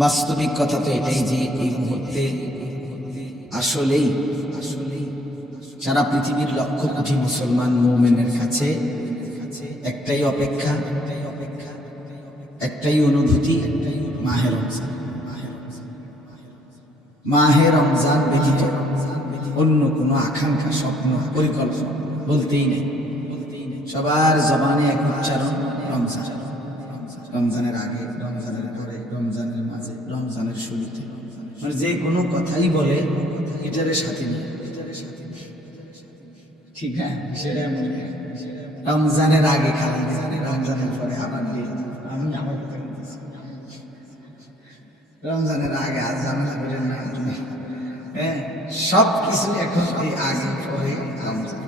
বাস্তবিক কথা তো এটাই যে এই মুহূর্তে আসলেই সারা পৃথিবীর লক্ষ কোটি মুসলমান মুমিনের কাছে একটাই অপেক্ষা, একটাই অনুভূতি, মাহে রমজান। মাহে রমজান ব্যতীত অন্য কোনো আকাঙ্ক্ষা, স্বপ্ন, পরিকল্পনা বলতেই নেই। সবার জবানে এক উচ্চারণ, রমজান। রমজানের আগে, রমজানের পরে, রমজানের মাঝে, রমজানের শুরুতে, মানে যে কোনো কথাই বলে এটারে সাথে নিয়ে, ঠিক হ্যাঁ, সেটা রমজানের আগে খালি, রমজানের পরে আবার আমি আমার কথা বলতেছি, রমজানের আগে আর ঝামেলা করেন না আপনি। হ্যাঁ, সব কিছু এখন এই আগে পরে রমজান।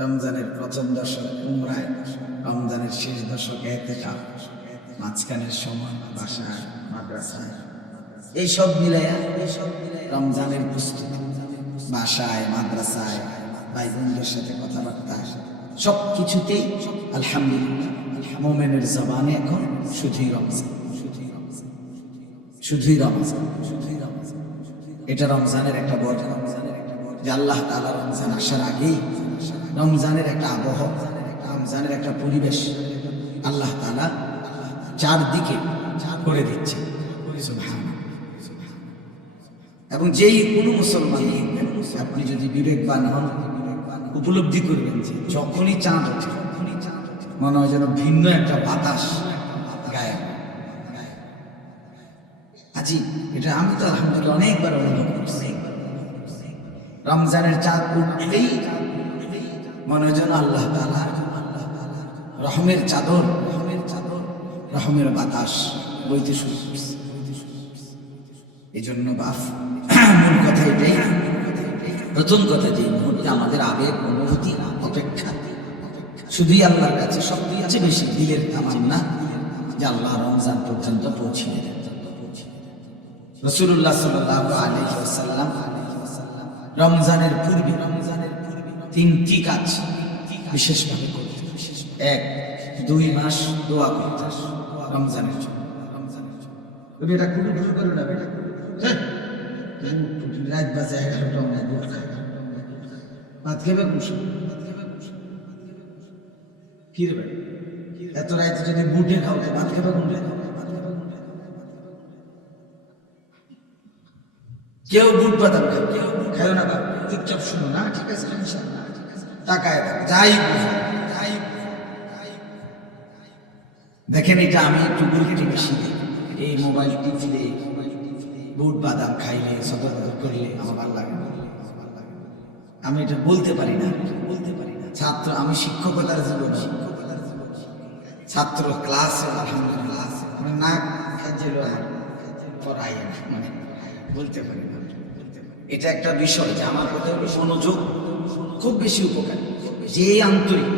রমজানের প্রথম দশক উমরায়, রমজানের শেষ দশক ইতিকাফ, মাঝখানের সময় বাসায়, মাদ্রাসায়, এইসব মিলাইয়া রমজানের প্রস্তুতি, বাসায়, মাদ্রাসায়, ভাই বোনদের সাথে কথাবার্তা, সব কিছুতেই আলহামদুলিল্লাহ মোমেনের জবানে এখন শুধুই রমজান, শুধুই রমজান। এটা রমজানের একটা বড়, যে আল্লাহ তাআলা রমজান আসার আগেই রমজানের একটা আবহাওয়া, রমজানের একটা পরিবেশ আল্লাহ তাআলা চারদিকে করে দিচ্ছে। এবং যেই কোনো মুসলমান আপনি যদি বিবেকবান হন, উপলব্ধি করবেন যে যখনই চাঁদ ওঠে মনে হয় যেন ভিন্ন একটা বাতাস গায়ে। আজি এটা আমি তো আলহামদুলিল্লাহ অনেকবার অনুভব করছি। রমজানের চাঁদ উঠলেই মনে হয় যেন আল্লাহ তাআলা রহমের চাদর, রহমের বাতাস বইতে শুরু করছে। এই জন্য বাপ মূল কথা এটাই, প্রথম কথা যে মুহূর্তে আমাদের আবেগ, অনুভূতি, অপেক্ষা শুধুই আল্লাহর কাছে, সবচেয়ে বেশি দিলের তামান্না যে আল্লাহ রমজান পর্যন্ত পৌঁছে দেন। রাসূলুল্লাহ সাল্লাল্লাহু আলাইহি ওয়াসাল্লাম রমজানের পূর্বে তিনটি কাজ বিশেষভাবে করতেন। এক, 2 মাস দোয়া করতেন রমজানের জন্য। এটা কোনো ভুল করো না বেটা, রাত বাজে 11টা আমরা দুধ খাই, ভাত খেবে খুশি কি রে ভাই, এত রাতে যদি বুটে খাও ভাত খেবে কোনটা? কেউ বুট বাদাম খাও, কেউ খাও না, বাপ চুপচাপ শুনো না, ঠিক আছে ইনশাআল্লাহ, তাকায় যাই দেখেন। এটা আমি একটু গুরুত্ব বেশি দিই, এই মোবাইল টিভিতে বুট বাদাম খাইলে, সদর করলে আমার ভালো লাগে না। আমি এটা বলতে পারি না, ছাত্র, আমি শিক্ষকতার জীবন, ছাত্র ক্লাসে আলহামদুলিল্লাহ না খাইছিল পড়াই না, মানে বলতে পারি না। এটা একটা বিষয় যে আমার প্রতি মনোযোগ খুব বেশি উপকারী। যে আন্তরিক,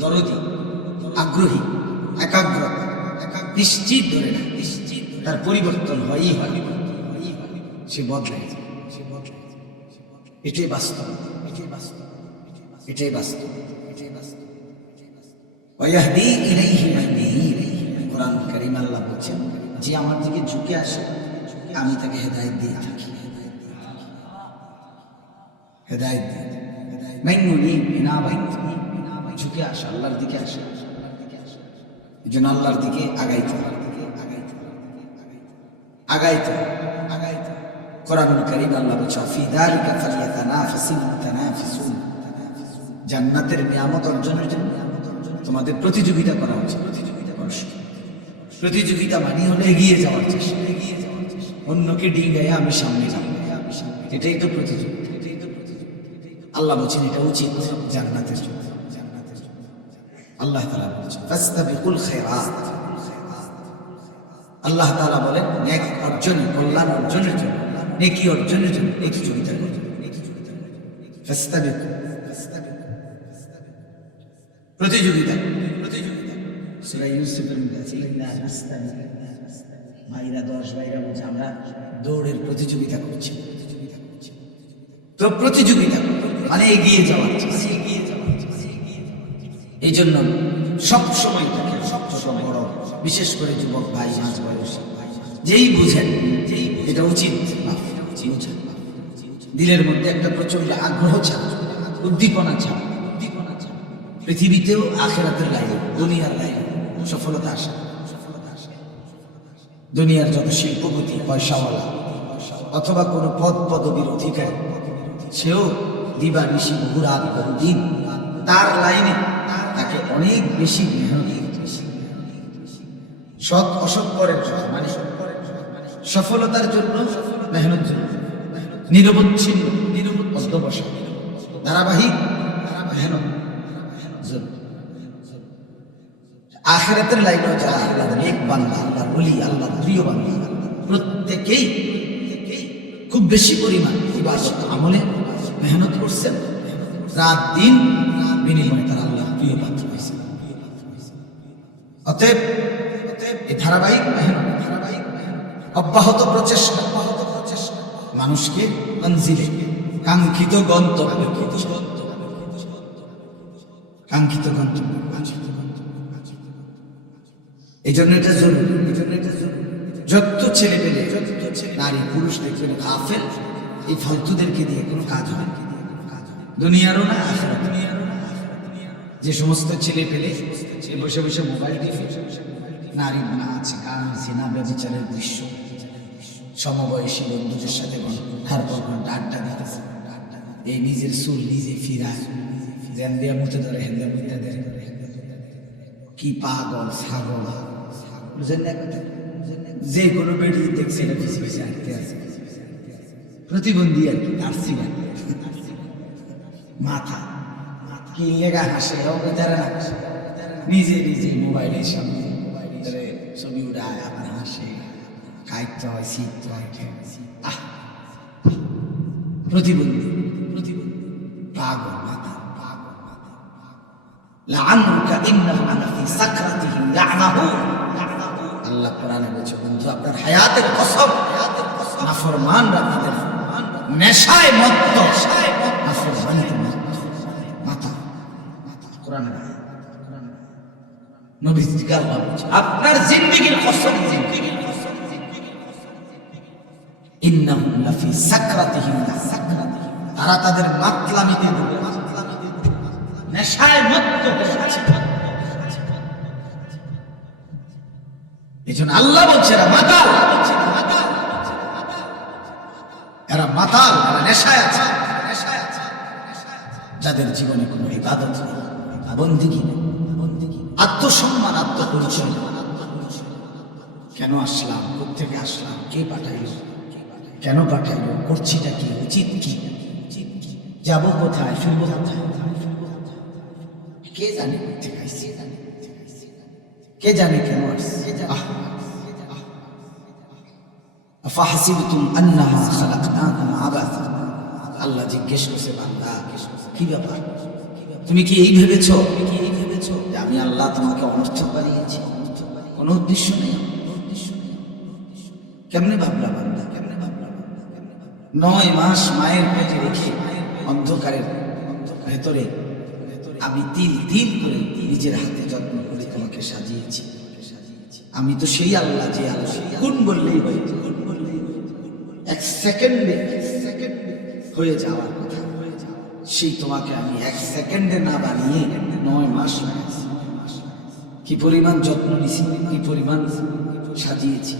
দরদি, আগ্রহী, একাগ্রতা, নিশ্চিত ধরে না, তার পরিবর্তন হয়ই হয়, সে বদলায়, এটাই বাস্তব, এটাই বাস্তব। ওয়াহদি ইলাইহি মান ইউনীব, কোরআন কারীম আল্লাহ বলেন যে আমার দিকে ঝুঁকে আসে আমি তাকে হেদায়েত দিয়ে থাকি, হেদায়েত দিয়ে মান ইউনীব ঝুঁকে আসে, আল্লাহর দিকে আসে। এই জন্য আল্লাহর দিকে আগাইতে আগাইতে কোরআনুল কারীম আল্লাহ বলেন ফি যালিকা ফালিয়াতানাফাসিল মুতানাফিসুন, জান্নাতের নিয়ামত অর্জনের জন্য তোমাদের প্রতিযোগিতা করা উচিত। প্রতিযোগিতা মানে হলো এগিয়ে যাওয়ার চেষ্টা, অন্যকে ডিঙ্গাইয়া আমি সামনে যাব, এটাই তো প্রতিযোগিতা। আল্লাহ বলছেন এটা উচিত জান্নাতের জন্য। আল্লাহ তাআলা বলেন ফাস্তাবিকুল খায়রাত, আল্লাহ তাআলা বলেন নেক অর্জন, কল্যাণ অর্জনের জন্য, নেকি অর্জনের জন্য প্রতিযোগিতা করুন। ফাস্তাবিকু, প্রতিযোগিতা, সূরা ইউসুফের মধ্যে আছে ইন্না নাস্তাবিকু, ভাইরা 10 ভাইরা বলছে আমরা দৌড়ের প্রতিযোগিতা করছি। তো প্রতিযোগিতা মানে এগিয়ে যাওয়ার চেষ্টা, এই জন্য সব সময় সবচেয়ে বড় বিশেষ করে যুবক ভাই, মাঝ বয়সী যেই বুঝেন এটা উচিত না, দিলের মধ্যে একটা প্রচন্ড আগ্রহ ছাড়, উদ্দীপনা ছাড়, পৃথিবীতেও আখেরাতের লাইনে, দুনিয়ার লাইনে সফলতা আসে। দুনিয়ার যত শিল্পপতি, পয়সাওয়ালা অথবা কোনো পদ পদবীর অধিকারী, সেও দিবা নিশি বহু রাত বহু দিন তার লাইনে তাকে অনেক বেশি মেহনত, সৎ অসৎ করেন, মানে সফলতার জন্য মেহনত, নিরবচ্ছিন্ন অধ্যবসায়, ধারাবাহিক মেহনত। আখিরাতের লাইনেও যারা আল্লাহর নেক বান্দা, আল্লাহর ওলি, আল্লাহর প্রিয় বান্দা, প্রত্যেকেই খুব বেশি পরিমাণ ইবাদত আমলে মেহনত করছেন, রাত দিন বিনিময়ে তারা আল্লাহর প্রিয় পাত্র হয়েছে। অতএব এই ধারাবাহিক মেহনত, অব্যাহত প্রচেষ্টা মানুষকে মঞ্জিলে, কাঙ্ক্ষিত গন্তব্য, কাঙ্ক্ষিত গন্তব্য। এই জন্য এটা জরুরি। যত ছেলে পেলে, নারী পুরুষ দেখবেন গাফেল, এই ফালতুদেরকে দিয়ে কোনো কাজ হয় না, দুনিয়ারও না আখিরাতের। যে সমস্ত ছেলে পেলে বসে বসে মোবাইল টিভি, নারী নাচ গান, সিনা ব্যভিচারের দৃশ্য, সমবয়সী বন্ধুদের সাথে ঘন্টার পর ঘন্টা আড্ডা দিতেছে, এই নিজের চুল নিজে ফিরায়, জ্যান দিয়া মুতে ধরে, হেন্দা মুতে ধরে, কি পাগল ছাগল, বুঝেন না কথা? যে কোনো বেড়ি দেখছে না, পিছিয়ে পিছিয়ে আটকে আছে, প্রতিবন্ধী আর কি, তার সিনা মাথা কি লেগা হাসে, তারা না নিজে নিজে মোবাইলের সামনে ছবি উড়ায়, আবার হাসে, খাইতে হয়, শিখতে হয়, প্রতিবন্ধী পাগল মাথা, আল্লাহ কোরআনে বলছে, বন্ধু আপনার হায়াতের কসম, নাফরমানরা তাদের নেশায় মত্ত, নাফরমানিতে মত্ত, মাথা কোরআনে নবী আল্লাহ বলছে আপনার জিন্দেগীর কসম, ইন্নাহুম লাফি সাকরাতিহিম, তারা তাদের মাতলামিতে নেশায় মত্ত হয়ে আছে। এজন্য আল্লাহ বলছে এরা মাতাল, এরা মাতাল, এরা নেশায় আছে, যাদের জীবনে কোনো ইবাদত নেই, বন্দেগী নেই, আত্মসম্মান, আত্মপরিচয়। কেন আসলাম, কোত্থেকে আসলাম, কে পাঠাইল, কেন পাঠাইল, করছিটা কি, উচিত কি, যাব কোথায়, ফিরবো কোথায়, কে জানে কোত্থেকে আসছি, কে জানে কেন আসছি। আফাহাসিবতুম আন্নামা খালাকনাকুম আবাসা, আল্লাহ জিজ্ঞেস করছে, বান্দা কি ব্যাপার, তুমি কি এই ভেবেছো যে আমি আল্লাহ তোমাকে অনর্থক বানিয়েছি, কোনো উদ্দেশ্য নেই? কেমনে ভাবলা বান্দা, কেমনে ভাবলা? 9 মাস মায়ের পেটে রেখে অন্ধকারের ভেতরে আমি তিল তিল করে নিজের হাতে যত্ন করে তোমাকে সাজিয়েছি। আমি তো সেই আল্লাহ যে আল্লাহ কোন বললেই হয়, এক সেকেন্ডে হয়ে যাওয়ার কথা, সেই তোমাকে আমি 1 সেকেন্ডে না বানিয়ে 9 মাস লাগাইছি। কি পরিমাণ যত্ন নিছি, কি পরিমাণ সাজিয়েছি।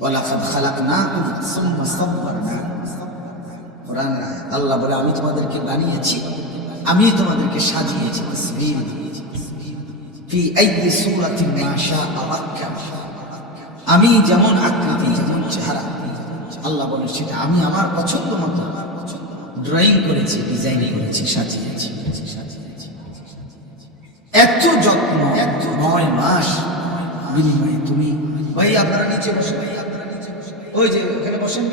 ওয়ালাকাদ খালাকনাকুম সুম্মা সাব্বারনাকুম, কোরআনের আয়াত। আল্লাহ বলে আমি তোমাদেরকে বানিয়েছি, আমি তোমাদেরকে সাজিয়েছি, তাসবিহ দিয়েছি। ফি আইয়ি সূরাতিন মা শাআ রাক্কাবা, আমি যেমন আকৃতি, যেমন চেহারা, আল্লাহ বলে সেটা আমি আমার পছন্দ মতো ড্রয়িং করেছি, ডিজাইন করেছি, সাজিয়েছি। এত যত্ন, এত 9 মাস বিনিময়ে তুমি, ভাই আপনারা নিচে বসে, ওই যে ওখানে বসেন,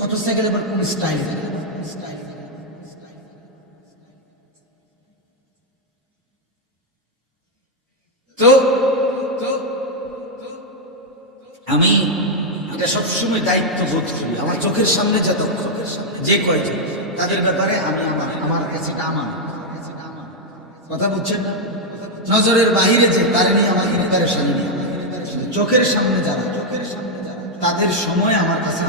মোটরসাইকেল এবার কোন স্টাইল, তো আমি এটা সবসময় দায়িত্ব বোধ করি। আমার চোখের সামনে যত যে কয়েকজন, তাদের ব্যাপারে আমি আমার কাছে এটা আমার কথা, বুঝছেন না? নজরের বাহিরে যে তার নিয়ে আমার পেরেশানি নেই, চোখের সামনে যারা তাদের সময় আমার কাছে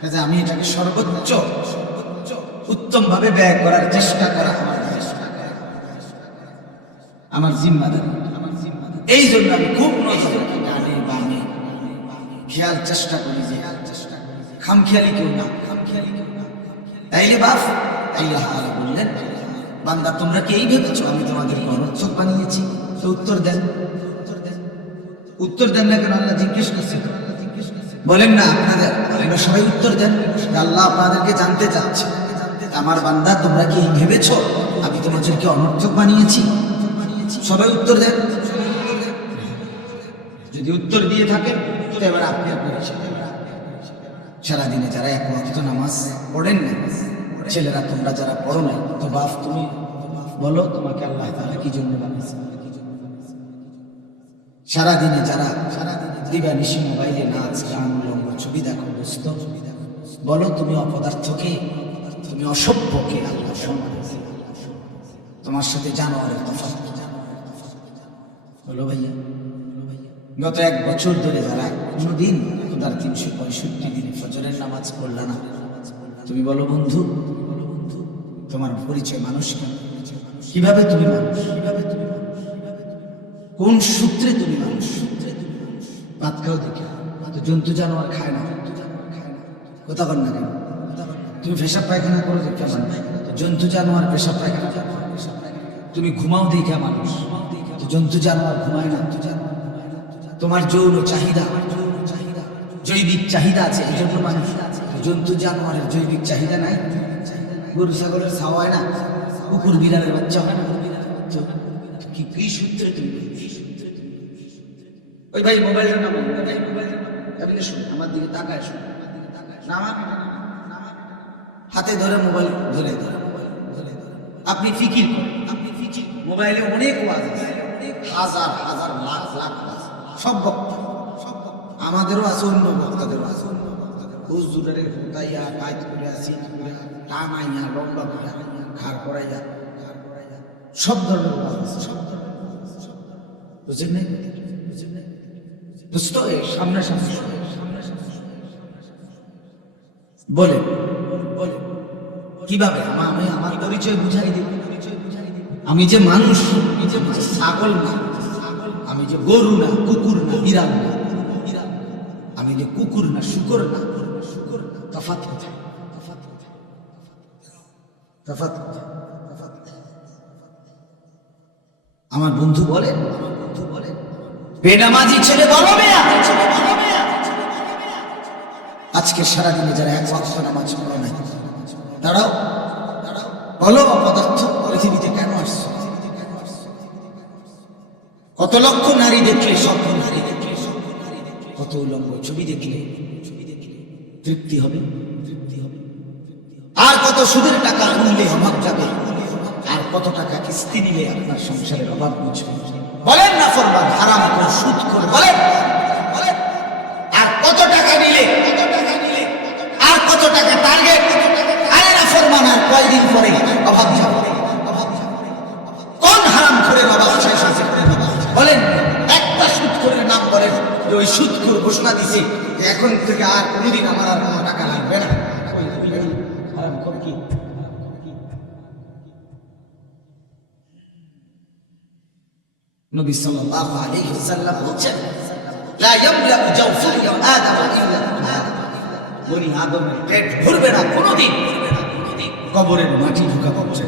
কাজে আমি এটাকে সর্বোচ্চ উত্তম ভাবে ব্যয় করার চেষ্টা করা আমার জিম্মাদারি। এই জন্য আমি খুব নজর রাখি ডানে বামে, খেয়াল চেষ্টা করি যে খামখেয়ালি কেউ না। তাইলে বাপ আল্লাহ তাআলা বললেন, বান্দা তোমরা কি এই ভেবেছো আমি তোমাদেরকে অনর্থক বানিয়েছি? তো উত্তর দেন না কেন? আল্লাহ জিজ্ঞেস করছে, বলেন না আপনাদের, আমরা সবাই উত্তর দেন। আল্লাহ আপনাদেরকে জানতে চাচ্ছে, আমার বান্দা তোমরা কি এই ভেবেছো আমি তোমাদেরকে অনর্থক বানিয়েছি? সবাই উত্তর দেন। যদি উত্তর দিয়ে থাকেন তো এবার আপনি সারাদিনে যারা এক ওয়াক্ত নামাজ পড়েন না, ছেলেরা তোমরা যারা পড়ো না, তো বাপ তুমি বলো তোমাকে আল্লাহ তাআলা কি জন্য বানিয়েছে? সারাদিনে যারা দিবানিশি মোবাইলে নাচ গান উলঙ্গ ছবি দেখো, দোস্ত বলো তুমি অপদার্থকে, তুমি অসভ্যকে আল্লাহ সম্মান দিয়েছে। তোমার সাথে জানোয়ারের তফাৎ বলো ভাইয়া। গত 1 বছর ধরে যারা কোনোদিন খোদার 365 দিন ফজরের নামাজ পড়লা না, তুমি বলো বন্ধু তোমার পরিচয় মানুষ কেন? কিভাবে তুমি মানুষ? কোন সূত্রে তুমি মানুষ? ভাত খাও দেখে জন্তু জানোয়ার খায় না, কথা বল না কেন? তুমি পেশাব পায়খানা করো দেখে মানুষ, জন্তু জানোয়ার পেশাব পায়খানা। তুমি ঘুমাও দেখে মানুষ, জন্তু জানোয়ার ঘুমায় না। তোমার যৌন চাহিদা, জৈবিক চাহিদা আছে, এই জন্য মানুষ। জন্তু জানোয়ারের জৈবিক চাহিদা নাই। গরু ছাগলের ছাওয়া হয় না, কুকুর বিড়ালের বাচ্চা হয় না। কি সূত্রে তুমি? ওই ভাই মোবাইলের নাম আমার দিকে তাকায়, হাতে ধরে মোবাইল ধরে আপনি ফিকির করেন, মোবাইলে অনেক ওয়াজ আছে, হাজার হাজার লাখ লাখ ওয়াজ, সব বক্তা, আমাদেরও আছে, অন্য বক্তাদেরও আছে। হুজুরের হুতাইয়া কাজ করে আসি, টানাইয়া লম্বা করে ঘাড় করাইয়া, সব ধরনের ওয়াজ আছে, সব ধরনের বুঝেন নাই? দোস্ত সামনে সামনে বলে কিভাবে আমি আমার পরিচয় বুঝাই দিব। আমি যে মানুষ, ছাগল না, আমি যে গরু না, কুকুর না, বিড়াল না, আমি যে কুকুর না, শুকর না। তফাৎ কোথায়? আমার বন্ধু বলেন, বেনামাজি ছেলে বলো মেয়া, আজকে সারাদিনে যারা 1 ওয়াক্ত নামাজ পড়ে নাই, দাঁড়াও বলো অপদার্থ পৃথিবীতে কেন আসছো? কত লক্ষ নারী দেখলে, স্বপ্ন নারী দেখলে, কত উলঙ্গ ছবি দেখলে তৃপ্তি হবে? আর কত সুদের টাকা আনলে অভাব যাবে? আর কত টাকা কিস্তি নিলে আপনার সংসারের অভাব বুঝবে? বলেন না ফরমান, হারাম করে, সুদ করে, বলেন। আর কত টাকা নিলে, আর কত টাকা টার্গেট, আরে না ফরমান, আর কয়দিন পরে অভাব যাবে? কোন হারাম করে অভাব শেষ আছে? বলেন একটা সুদ করে নাম বলেন যে ওই সুদ করে ঘোষণা দিছে যে এখন থেকে আর কোনোদিন আমার আর কোনো টাকা লাগবে না। হারাম করে কি? নবী সাল্লাল্লাহু আলাইহি ওয়াসাল্লাম বলেছেন, লা ইয়ামলাউ জাওফু আদম ইল্লা বনি আদমের পেট ভরবে না কোনোদিন কবরের মাটি ঢুকা পাচ্ছে।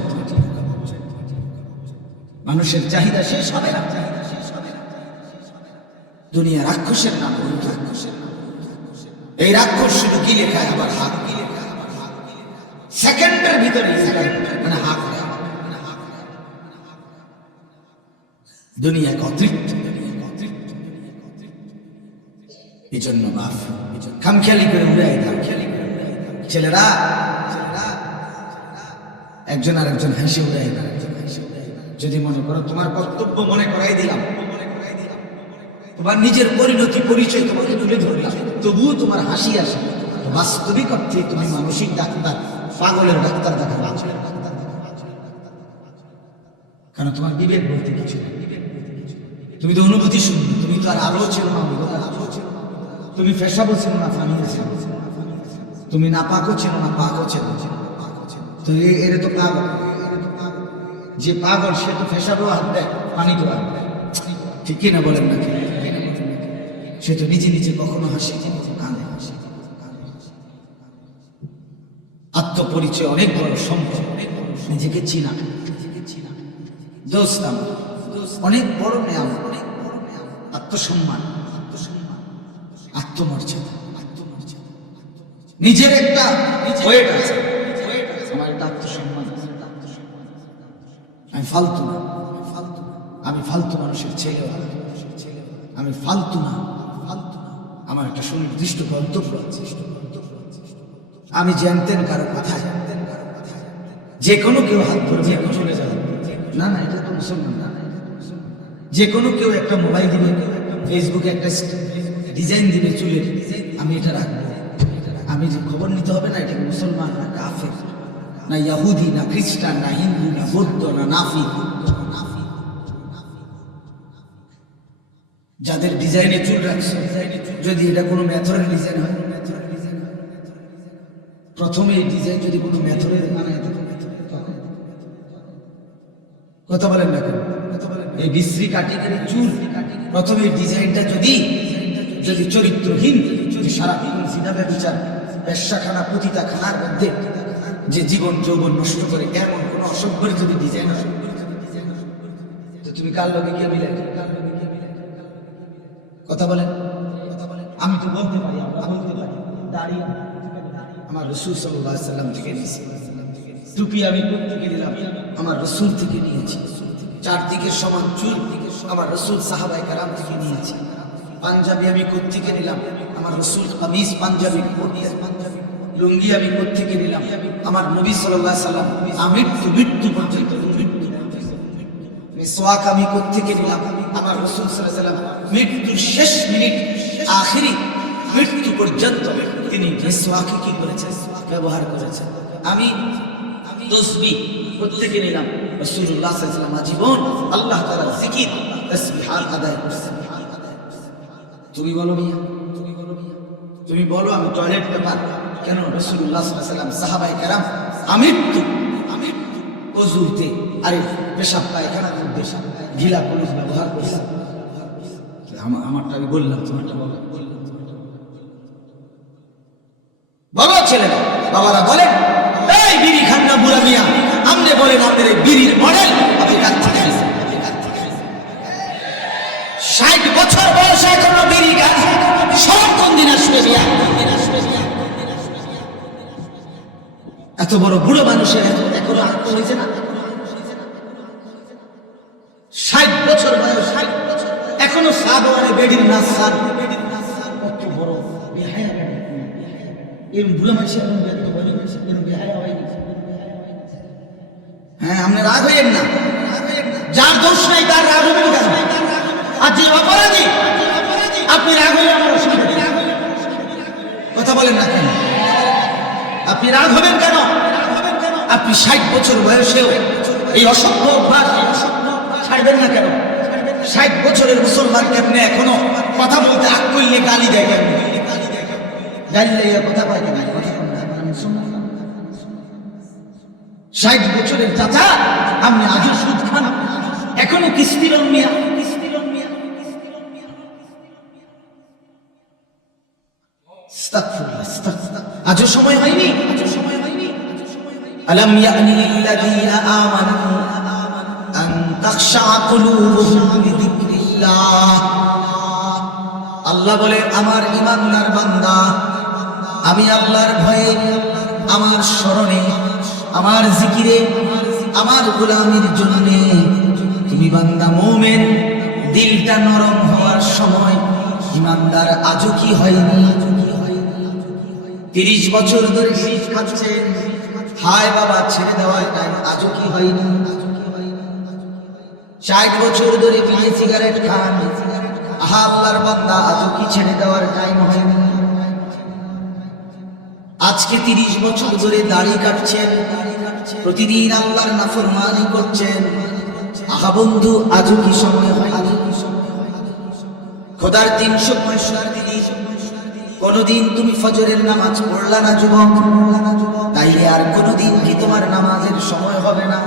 মানুষের চাহিদা শেষ হবে না। দুনিয়া রাক্ষসের নাম, এই রাক্ষস শুধু গিলে খায়, আবার হাত গিলে খায়, সেকেন্ডের ভিতরে মানে হাত খায়। দুনিয়া অতৃপ্ত, এই জন্য বাপ খামখেয়ালি করে উড়াই দাও। ছেলেরা একজন আর একজন হাসি উড়াই দাও। যদি মনে করো তোমার কর্তব্য মনে করাই দিলাম, তোমার নিজের পরিণতি পরিচয় তোমাকে তুলে ধরলাম, তবুও তোমার হাসি আসে, বাস্তবিক অর্থে তুমি মানসিক ডাক্তার, পাগলের ডাক্তার দেখা পাচ্ছ। কারণ তোমার বিবেক বলতে কিছু নেই। তুমি তো অনুভূতি শূন্য, তুমি তো আর আলো ছিল না, তুমি ফেসাবও ছিল না, ফানিও ছিল, তুমি না পাকও ছিল না, পাকও ছিল। তো এর তো পাগল, যে পাগল সে তো ফেসাবও হাত দেয়, পানি তো হাত দেয়, ঠিক কিনা বলেন না? সে তো নিজে নিজে কখনো হাসে, কাঁদে। আত্মপরিচয় অনেক বড় সম্পদ, নিজেকে চিনা, দোস্ত আমার অনেক বড় নেয়াম, আত্মসম্মান, আত্মমর্যাদা, নিজের একটা ওয়েট আছে, আমার একটা আত্মসম্মান আছে। আমি ফালতু না, আমি ফালতু মানুষের ছেলে, আমি ফালতু না, আমার একটা সুনির্দিষ্ট গন্তব্য আছে। আমি জানতেন কারো কথা, যে কোনো কেউ হাত ধরবে চলে যাবে না, না এটা তো মুসলমান না। যে কোনো কেউ একটা মোবাইল দিবে, ফেসবুকে একটা ডিজাইন দিবে চুলের, আমি এটা রাখবো। আমি যে খবর নিতে হবে না এটা মুসলমান না কাফের, না ইহুদি, না খ্রিস্টান, না হিন্দু, না বৌদ্ধ, না নাফি। যাদের ডিজাইনে চুল রাখছে, যদি এটা কোনো মেথরের ডিজাইন হয়, প্রথমে এই ডিজাইন যদি কোনো মেথরের বানায়, কথা বলেন না কেন? এই বিশ্রী কাটিকারি চুল প্রথমে এই ডিজাইনটা যদি চরিত্রহীন, যদি সারাক্ষণ সিনাবে বিচার বেশ্যাখানা পতিতা খানার মধ্যে যে জীবন যৌবন নষ্ট করে, এমন কোন অসভ্যের যদি ডিজাইন হয়, তো তুমি কার লগে গিয়ে মিলে? কথা বলেন। আমি তো বলতে পারি, আমরা বলতে পারি দাড়ি আমার রাসূল সাল্লাল্লাহু আলাইহি ওয়াসাল্লাম থেকে নিয়েছি, টুপি আমি থেকে দিলাম আমার রাসূল থেকে নিয়েছি, চারদিকের সমান চুল আমার রাসূল সাহাবায়ে কেরাম থেকে নিয়েছি, পাঞ্জাবি আমি থেকে নিলাম আমার রাসূল, কামিজ পাঞ্জাবি লুঙ্গি আমি থেকে নিলাম আমার নবী সাল্লাল্লাহু আলাইহি ওয়াসাল্লাম, মৃত্যু পর্যন্ত মিসওয়াক আমি থেকে নিলাম আমার রাসূল সাল্লাল্লাহু আলাইহি ওয়াসাল্লাম, মৃত্যুর শেষ মিনিট আখিরি মৃত্যু পর্যন্ত তিনি মিসওয়াকে কি করেছেন? ব্যবহার করেছেন। আমি তাসবিহ প্রত্যেকে নিলাম, রাসূলুল্লাহ সাল্লাল্লাহু আলাইহি ওয়াসাল্লাম আজীবন আল্লাহ তাআলার জিকির তাসবিহাত আদায় করেছেন। তুমি বলো মিয়া, তুমি বলো আমি টয়লেট পেপার কেন? রাসূলুল্লাহ সাল্লাল্লাহু আলাইহি ওয়াসাল্লাম সাহাবায়ে কেরাম আমৃত্যু ওযুতে আরে পেশাব পায়খানার মধ্যে গিলা পুলিশ ব্যবহার করেছে। আমারটা আমি বললাম, তোমারটা বলো। বলো ছেলেরা, বাবারা বলেন, এই বিড়ি খান না বুড়া মিয়া, আমনে বলেন আমাদের এই বিড়ির মডেল আমি কাছ থেকে 60 বছর বয়সে এখনো বিড়ি খান, সব কোন দিন আসবে মিয়া? এত বড় বুড়ো মানুষের এখনো আত্ম হয়েছে না? 60 বছর বয়স, এখনো সাদওয়ারে বেডির নাচ সাদ, কত বড় বেহায়া এরকম বুড়ো মানুষের বেহায়া হয়। হ্যাঁ, আপনি রাগ হইেন না, যার দোষ নাই তার রাগ হবেন কেন? আর যে অপরাধী আপনি রাগ হইলে আমার অসুবিধা, কথা বলেন না কেন? আপনি রাগ হবেন কেন? আপনি 60 বছর বয়সেও এই অসভ্য অভ্যাস ছাড়বেন না কেন? 60 বছরের মুসলমান কেমনে এখনো কথা বলতে আগ করলে গালি দেয় কেন? গালি দেয় কথা কয় কেন? 60 বছরের চাচা আপনি আজও সুদ খান, এখনো কিস্তি লোন মিয়া, আজও সময় হয়নি। আলাম ইয়ানি লিল্লাযীনা আমানু আন তাখশা কুলুবুহুম লিযিকরিল্লাহ। আল্লাহ বলে, আমার ঈমানদার বান্দা, আমি আল্লাহর ভয়ে, আমার স্মরণে, আমার জিকিরে, আমার গোলামির জন্য তুমি বান্দা মুমিন দিলটা নরম হওয়ার সময় ঈমানদার আজও কি হয়নি? 30 বছর ধরে শীত খাচ্ছেন, হায় বাবা ছেড়ে দেওয়ার টাইম আজও কি হয়নি? 60 বছর ধরে বিড়ি সিগারেট খান, আহা আল্লাহর বান্দা আজও কি ছেড়ে দেওয়ার টাইম হয়নি? আজকে 30 বছর ধরে দাড়ি কাটছেন, প্রতিদিন আল্লাহর নাফরমানি করছেন, আহা বন্ধু আজও কি সময় হয়নি? খোদার 365 দিন কোনদিন তুমি ফজরের নামাজ পড়লা না যুবক, তাইলে আর কোনদিন কি তোমার নামাজের সময় হবে না?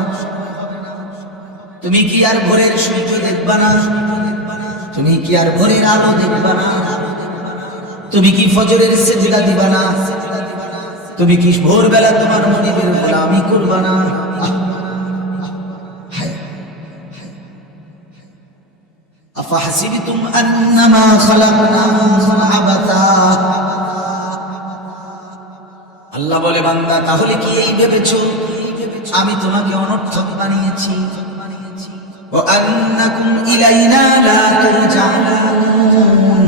তুমি কি আর ভোরের সূর্য দেখবা না? তুমি কি আর ভোরের আলো দেখবা না? তুমি কি ফজরের সিজদা দিবা না? তুমি কি ভোরবেলা তোমার মনিবের গোলামি করবা না? আফাহাসিবতুম আন্নামা খালাকনাকুম আবাতা। আল্লাহ বলে, বান্দা তাহলে কি এই ভেবেছো আমি তোমাকে অনর্থক বানিয়েছি? ওয়া আন্নাকুম ইলাইনা লা তুরজাউন।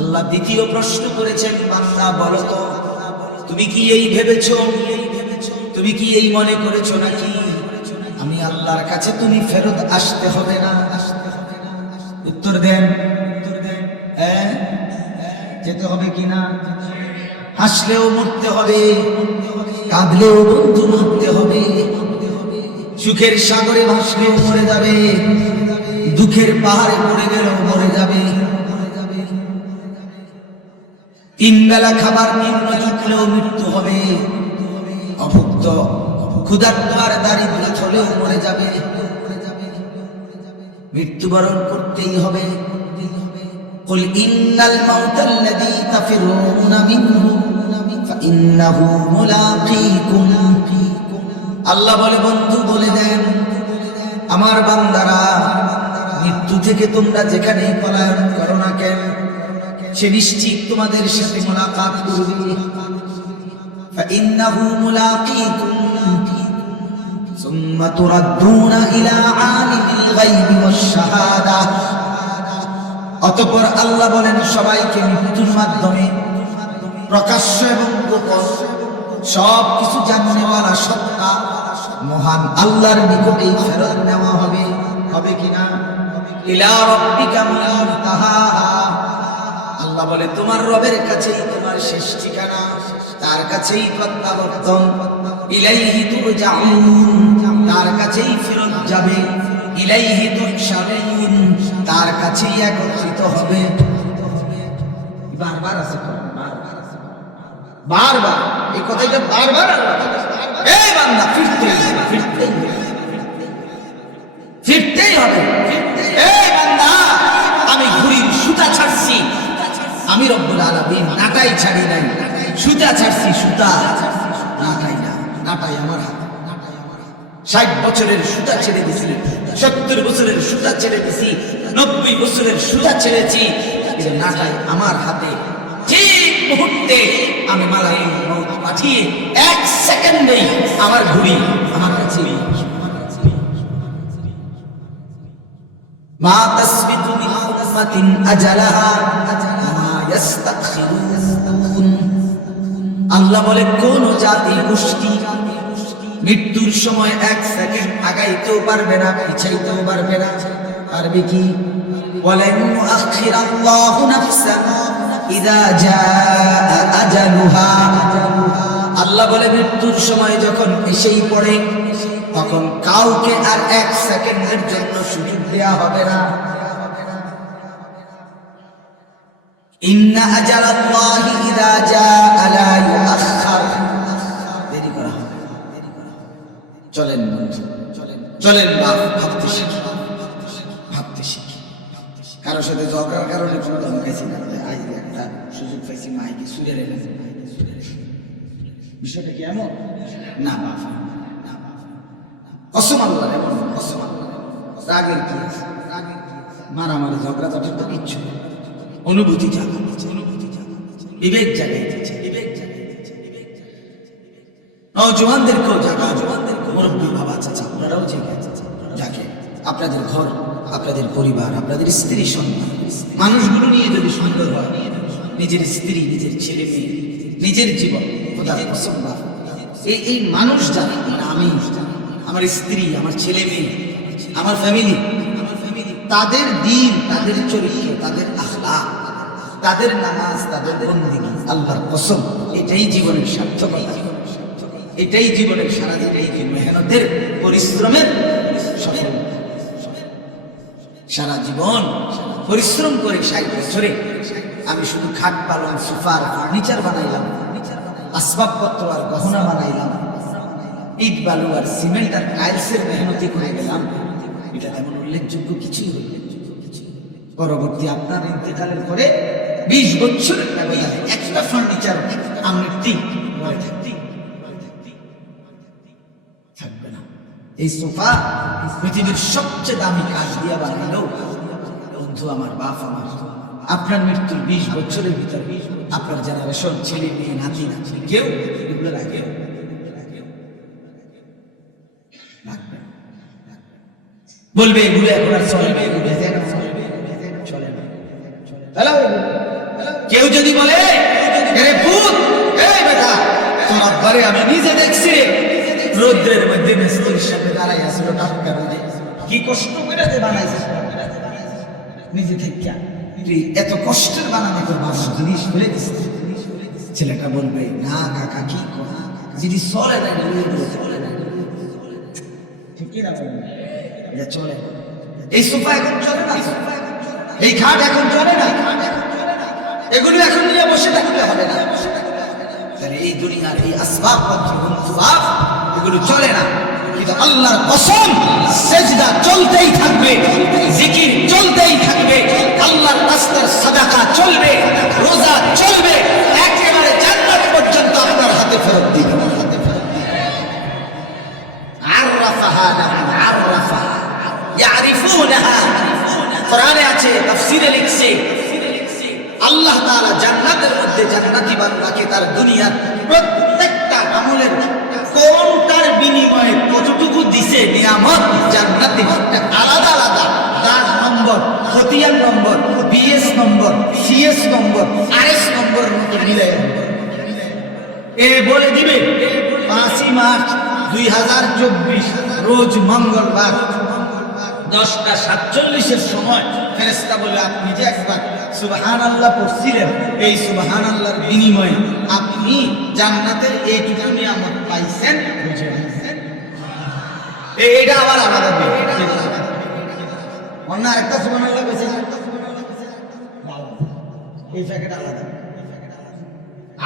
আল্লাহ দ্বিতীয় প্রশ্ন করেছেন, বান্দা বলো তো তুমি কি এই ভেবেছো, তুমি কি এই মনে করেছো নাকি আমি আল্লাহর কাছে তুমি ফেরত আসতে হবে না? উত্তর দেন, যেতে হবে কিনা? হাসলেও মরতে হবে, কাঁদলেও বন্ধু মরতে হবে, সুখের সাগরে ভাসলেও মরে যাবে, দুঃখের পাহাড়ে পড়ে গেলেও মরে যাবে, 3 বেলা খাবার নিম্ন জুটলেও মৃত্যু হবে, অভুক্ত ক্ষুধার্ত আর দারিদ্র হলেও মরে যাবে, মৃত্যুবরণ করতেই হবে। কুল ইন্নাল মাউতাল্লাযী তাফিরুনা মিনহু ফাইন্নাহু মুলাকীকুম। আল্লাহ বলে, বন্ধু বলে দেন আমার বান্দারা, মৃত্যু থেকে তোমরা যেখানে পলায়ন করো না কেন সে নিশ্চিত তোমাদের সাথে মুলাকাত করবে। ফাইন্নাহু মুলাকীকুম সুম্মা তুরাদ্দুনা ইলা আলিমিল গায়বি ওয়াশ শাহাদা। অতঃপর আল্লাহ বলেন, সবাইকে মৃত্যুর মাধ্যমে প্রকাশ্য এবং গোপন সব কিছু জানেওয়ালা সত্তা মহান আল্লাহর নিকটেই ফেরত নেওয়া হবে। হবে কিনা? ইলা রাব্বিকা মুনতাহাহা। আল্লাহ বলে, তোমার রবের কাছেই তোমার শেষ ঠিকানা, তার কাছেই প্রত্যাবর্তন। ইলাইহি তুরজাউন, তার কাছেই ফেরত যাবে। ইলাইহি তুহশারুন, তার কাছেই একত্রিত হবে। বারবার আছে, বারবার এই কথাটা বারবার। এই বান্দা ফিরতেই হবে। এই বান্দা, আমি ঘুড়ির সুতা ছাড়ছি, আমি রব্বুল আলামিন নাটাই ছাড়ি নাই, সুতা ছাড়ছি, সুতা নাটাই না, নাটাই আমার হাতে। 60 বছরের সুতা ছেড়ে দিছি, 70 বছরের সুতা ছেড়ে দিছি, 90 বছরের সুতা ছেড়েছি, কিন্তু নাটাই আমার হাতে। ঠিক মুহূর্তে আমি মালাকুল মউত পাঠিয়ে 1 সেকেন্ডেই আমার ঘুড়ি আমার কাছে। মা তাসবিতু মিন উম্মাতিন আজালাহা মা ইস্তাখিরুন। আল্লাহ বলে, কোন জাতি গোষ্ঠী মৃত্যুর সময় 1 সেকেন্ড আগাইতেও পারবে না, পিছাইতেও পারবে না। পারবে কি? ওয়ালান মুআখিরাল্লাহু নাফসান ইযা জাআ আজালুহা। আল্লাহ বলে, মৃত্যুর সময় যখন এসেই পড়ে তখন কাউকে আর 1 সেকেন্ডের জন্য সুযোগ দেয়া হবে না। ইন্না আজালাল্লাহি ইযা জাআ লা ইউআখার। দেরি করা হবে। চলেন বন্ধু, চলেন ভাবতে শিখি, ভাবতে শিখি। কারোর সাথে ঝগড়ার কারণে কোনো ধমকাইছি না, আজ একটা সুযোগ পাইছি, মাইকে সুরে রেখেছি। বিষয়টা কি এমন না? বাবা কসম আল্লাহ, এমন কসম আল্লাহ। রাগের কি আছে? মারামারি ঝগড়া ঝাঁটির তো কিচ্ছু। অনুভূতি জাগাচ্ছে, বিবেক জাগাইতেছে, নওজওয়ানদেরকেও জাগা, মুরব্বী বাবা চাচা আপনারাও জেগে যাকে আপনাদের ঘর, আপনাদের পরিবার, আপনাদের স্ত্রী সন্তান, মানুষগুলো নিয়ে যদি সুন্দর হয়, নিজের স্ত্রী, নিজের ছেলে মেয়ে, নিজের জীবন, খোদার কসম এই মানুষ যারা, আমি, আমার স্ত্রী, আমার ছেলে মেয়ে, আমার ফ্যামিলি, তাদের দিন, তাদের চরিত্র, তাদের আখলাক, তাদের নামাজ, তাদের বন্দেগী, আল্লাহর কসম এটাই জীবনের সার্থকতা, এটাই জীবনের সারাদিন এই মেহনতের পরিশ্রমের সফল। সারা জীবন পরিশ্রম করে 60 বছরে আমি শুধু খাট পালন সোফার ফার্নিচার বানাইলাম, আসবাবপত্র আর গহনা বানাইলাম, ইট বালু আর সিমেন্ট আর টাইলসের মেহনতি করে গেলাম, এটা তেমন উল্লেখযোগ্য কিছুই হইল। পরবর্তী আপনার ইন্তেকালের পরে 20 বছরের ব্যবধানে একটা ফার্নিচার আমি থাকবে না। এই সোফা পৃথিবীর সবচেয়ে দামি কাঠ দিয়া বানাইলো বন্ধু আমার, বাপ আমার। আপনার মৃত্যুর 20 বছরের ভিতরে আপনার জেনারেশন, ছেলে মেয়ে, নাতি নাতি কেউ এগুলো রাখে বলবে এগুলো এখন আর চলবে, চলে না। কেউ যদি বলে তোমার ঘরে আমি নিজে দেখছি রৌদ্রের মধ্যে মিস্ত্রির সাথে দাঁড়াই আসলো, টাটকা রোদে কি কষ্ট করে বানাইছে নিজে থেকে, এত কষ্টের বানানো তোর বাবা জিনিস ফেলে দিচ্ছে। ছেলেটা বলবে না কাকা কি করা, যদি চলে না চলে না, ঠিক না? এটা চলে। এই সোফা এখন চলে না, এই খাট এখন চলে না, এগুলো এখন নিয়ে বসে থাকতে হবে না। এই দুনিয়ার এই আসবাবপত্র এগুলো চলে না, কিন্তু আল্লাহর কসম সেজদা চলতেই থাকবে, জিকির চলতেই থাকবে, আল্লাহর রাস্তার সাদাকা চলবে, রোজা চলবে, একেবারে জান্নাত পর্যন্ত আপনার হাতে ফেরত দিবে। কোরআনে আছে, তাফসীরে লিখছে আল্লাহ তাআলা জান্নাতের মধ্যে জান্নাতি বান্দাকে তার দুনিয়ার প্রত্যেকটা আমলের কোনটার বিনিময়ে কতটুকু দিছে নিয়ামত জান্নাতে আলাদা আলাদা দাগ নম্বর, খতিয়ান নম্বর, বিএস নম্বর, সিএস নম্বর, আরএস নম্বরের মতো মিলে এ বলে দিবে 5 মার্চ 2024 রোজ মঙ্গলবার 10:47 সময় ফেরেশতা বলে আপনি যে একবার সুবহানাল্লাহ পড়ছিলেন, এই সুবহানাল্লাহর বিনিময়ে আপনি জান্নাতের এইটুকু নিয়ামত পাইছেন, বুঝে নিয়েছেন। এইটা আবার আলাদা অন্য আরেকটা সুবহানাল্লাহ বেঁচে এই প্যাকেট আলাদা।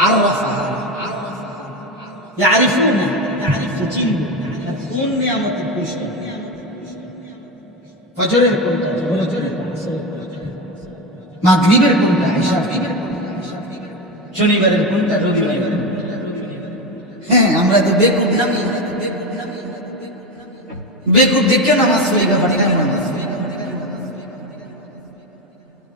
আর ইয়ারিফুনা ইয়ারিফু চিনু কোন নিয়ামতের পুরস্কার, ফজরের কোনটা, মাগরিবের কোনটা, শনিবারের কোনটা, রবিবারের কোনটা। হ্যাঁ, আমরা তো বেকুব নামি, বেকুব দেখে নামাজ পড়ি, ব্যাপারটাই নামাজ।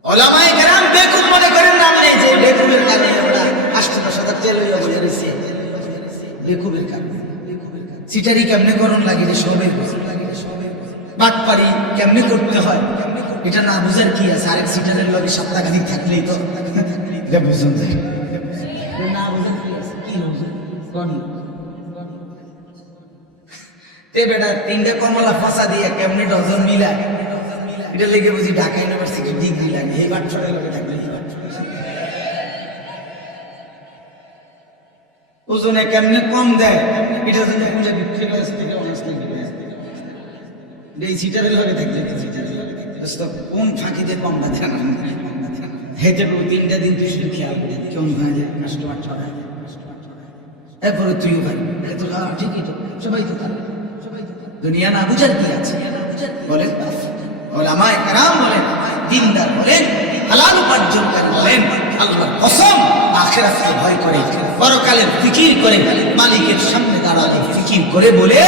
ওলামায়ে কেরাম বেকুব মনে করেন নাম নেই, যে বেকুবের কারণে আমরা 8-10 জেল হইয়া বলে রয়েছে, বেকুবের কারণে। সিটারি কেমনে করণ লাগে রে, সবে বাটপারি কেমনে করতে হয় এটা না বুঝার কি আছে? আরেক সিটারের লগে সপ্তাহখানিক থাকলেই তো বুঝুন যায় না, বুঝুন কি আছে, কি তে বেটা 3টে কমলা ফসা দিয়ে কেমনে ডজন মিলায়, এটা লেগে বুঝি ঢাকা ইউনিভার্সিটি ডিগ্রি লাগে। এই বাটপারের লগে থাকলে ওজনে কেমনে কম দেয়, এটা যদি বুঝে বিক্রি করে থেকে অনেস্টলি এই সিটারের লগে থাকলে কোন ফাঁকিতে কমটা দেন হেঁটে 3টা দিন তুই শুধু খেয়াল করে কেমন হয়ে যায়, কাস্টমার ঠকায়, এরপরে তুইও ভাই এত ঠিকই তো, সবাই তো দুনিয়া না বুঝার কি আছে বলেন? ওলামায়ে কেরাম বলেন, দিনদার বলেন, হালাল উপার্জনকারী বলেন, আল্লাহর কসম আখিরাতকে ভয় করে, পরকালের ফিকির করে, মালিকের সামনে দাঁড়াতে ফিকির করে বলে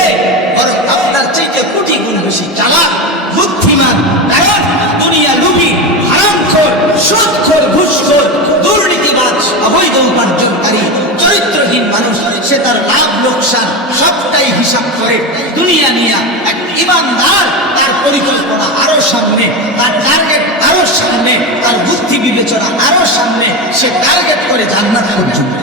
বরং আপনার চাইতে কোটি গুণ বেশি চালাক, বুদ্ধিমান। কারণ দুনিয়া লোভী, হারামখোর, সুদখোর, ঘুষখোর, দুর্নীতিবাজ, অবৈধ উপার্জনকারী, চরিত্রহীন মানুষ, সে তার লাভ লোকসান সবটাই হিসাব করে দুনিয়া নিয়া। এক ইমানদার তার পরিকল্পনা আরো সামনে, তার টার্গেট আরো সামনে, তার বুদ্ধি বিবেচনা আরো সামনে, সে টার্গেট করে জান্নাত পর্যন্ত।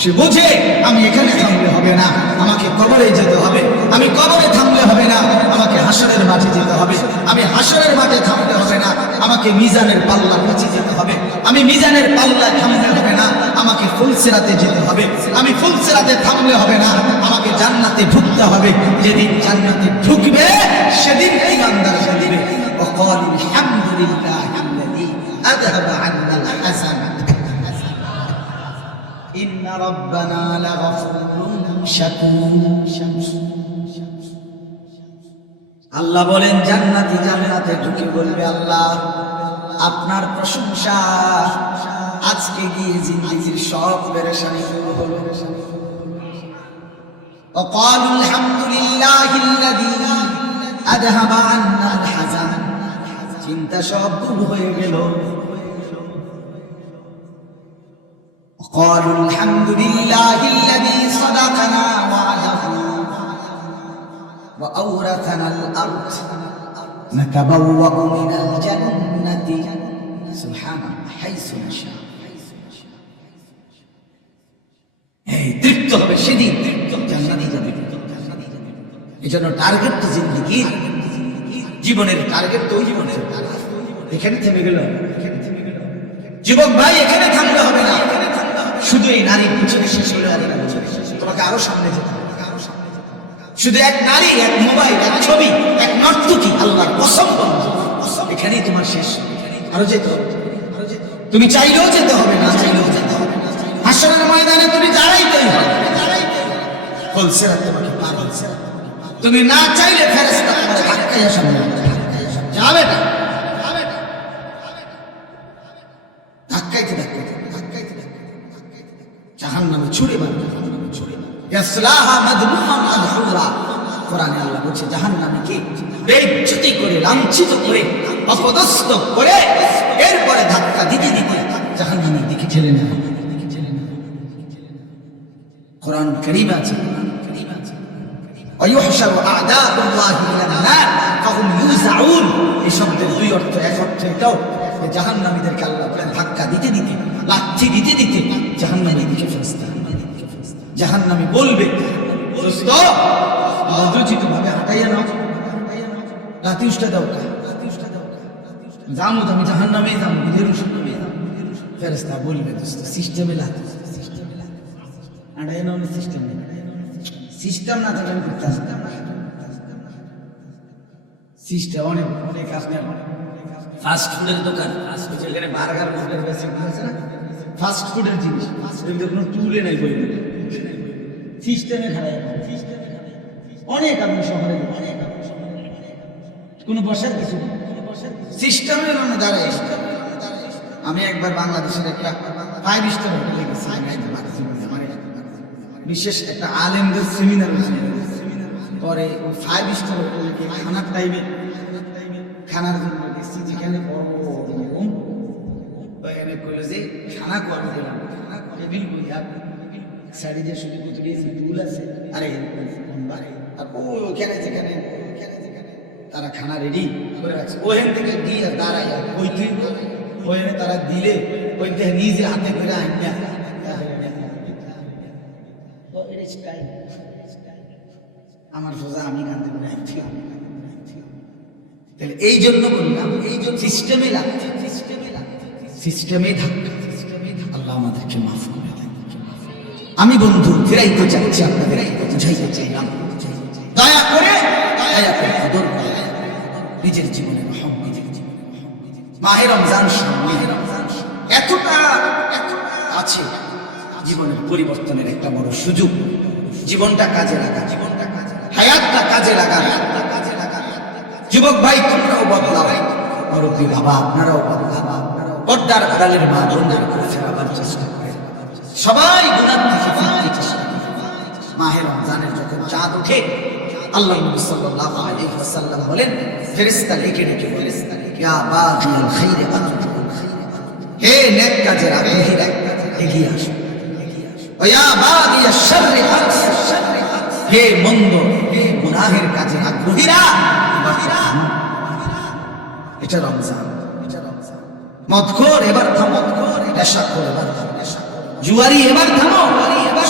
সে বোঝে আমি এখানে থামলে হবে না, আমাকে কবরে যেতে হবে, আমি কবরে থামলে হবে না, আমাকে হাসরের মাঠে যেতে হবে, আমি হাসরের মাঠে থামলে হবে না, আমাকে মিজানের পাল্লার কাছে যেতে হবে, আমি মিজানের পাল্লায় থামলে হবে না, আমাকে ফুলসিরাতে যেতে হবে, আমি ফুলসিরাতে থামলে হবে না, আমাকে জান্নাতে ঢুকতে হবে। যেদিন জান্নাতে ঢুকবে সেদিন ইমানদার দিবে وقالوا الحمد لله الذي أذهب عنا الحزن إن ربنا لغفور شكور আল্লাহ বলেন জান্নাতি জান্নাতে ঢুকে বলবে আল্লাহ আপনার প্রশংসা আজকে গিয়ে জিন্দেগীর সব পেরেশানি দূর হলো وقالوا الحمد لله الذي أذهب عنا الحزن চিন্তা সব দূর হয়ে গেল وقالوا الحمد لله الذي صدقنا وعده وأورثنا الأرض نتبوأ من الجنة سبحانه حيث نشاء এই তৃপ্ত হবে সেদিন জান্নাতে যাবে এজন্য টার্গেট তো জিন্দেগি জীবনের টার্গেট তো ওই জীবনের এখানে থেমে গেল যুবক ভাই এখানে থামলে হবে না শুধু এই নারীর পিছনে শেষ হলে হবে না তোমাকে আরো সামনে যেতে হবে শুধু এক নারী এক মোবাইল এক ছবি এক নর্তকী আল্লাহর কসম এখানেই তোমার শেষ আরো যেতে হবে তুমি চাইলেও যেতে হবে না চাইলেও যেতে হবে হাসরের ময়দানে তুমি দাঁড়াইতেই হবে ফুলসিরাত তোমাকে পার হচ্ছে তুমি না চাইলে ফেরেশতা তোমার ধাক্কাইয়া সামনে যাবে না ধাক্কাইতে জাহান্নামে ছুড়ে মারবে ইয়াসলাহা মাদমুমান মাদহুরা কোরআনে আল্লাহ বলছে জাহান্নামীকে বেইজ্জতি করে লাঞ্ছিত করে অপদস্থ করে এরপরে ধাক্কা দিতে দিতে জাহান্নামের দিকে ঠেলে নেবে কোরআন কারীম আছে ওয়ায়ুহশারু আ'দাউল্লাহি ইলান নার ফাহুম ইউযাউন এই শব্দের দুই অর্থ এক অর্থ এটাও জাহান্নামীদেরকে আল্লাহ বলেন ধাক্কা দিতে দিতে লাঠি দিতে দিতে জাহান্নামের দিকে ফেরেশতা জাহান্নামী বলবে দোস্ত বদরচিত ভাবে হাঁটাইয়া নাও রাতি উষ্টা দাও যামো আমি জাহান্নামে যাবো বিদের ফেরেশতা বলবে দোস্ত সিস্টেমে লাথি হাঁটাইয়া নাও সিস্টেম না থাকলে আমি করতে আসতাম সিস্টেম অনেক অনেক আসলে ফাস্ট ফুডের দোকান যেখানে বার্গার ফুডের বেশি আছে না ফাস্ট ফুডের জিনিস কোনো টুলে নাই বই সিস্টেমে খারাপ অনেক আমি শহরে কোনো বসার কিছু সিস্টেমের মানে দাঁড়ায় আমি একবার বাংলাদেশের একটা 5 স্টার হোটেলে গেছি বিশেষ একটা আলেমদের সেমিনার পরে 5 স্টার হোটেলে খানার টাইমে খানার জন্য গেছি যেখানে বড় রুম এখানে কলেজে খানা করে দিলাম টেবিল বইয়া শাড়ি দিয়ে শুধু কুচি দিয়েছি টুল আছে আরে আর ওখানে যেখানে তারা খানা রেডি করে রাখছে ওখান থেকে দিয়ে দাঁড়াই ওই ওখানে তারা দিলে ওই থেকে নিজে হাতে করে আইনা আমার সোজা আমি কাঁদতে করে তাহলে এই জন্য বললাম এই জন্য সিস্টেমে লাগছে সিস্টেমে থাকবে আল্লাহ আমাদেরকে মাফ করে দেন আমি বন্ধু ফিরাইতে চাইছি আপনাদের বুঝাইতে চাইলাম দয়া করে কদর করে নিজের জীবনে মাহে রমজান এতটা আছে জীবনের পরিবর্তনের একটা বড় সুযোগ জীবনটা কাজে লাগা হায়াতটা কাজে লাগা যুবক ভাই তোমরাও বদলাও মুরব্বী বাবা আপনারাও বদলাও পর্দার আড়ালের মা বোনদের করে ফেরাবার চেষ্টা করে সবাই গুনাহ থেকে ফিরতে চেষ্টা করে মাহে রমজানের যখন চাঁদ ওঠে আল্লাহ নবী সাল্লাল্লাহু আলাইহি ওয়াসাল্লাম বলেন ফেরেশতা ডেকে ডেকে বলে ইয়া বাগিয়াল খাইর আকবিল হে নেক কাজের আগ্রহীরা এগিয়ে আসো ওয়া ইয়া বাগিয়াশ শাররি আকসির হে মন্দ হে গুনাহের কাজে আগ্রহীরা এটা রমজান মদখোর এবার থামো নেশাখোর এবার থামো জুয়ারি এবার থামো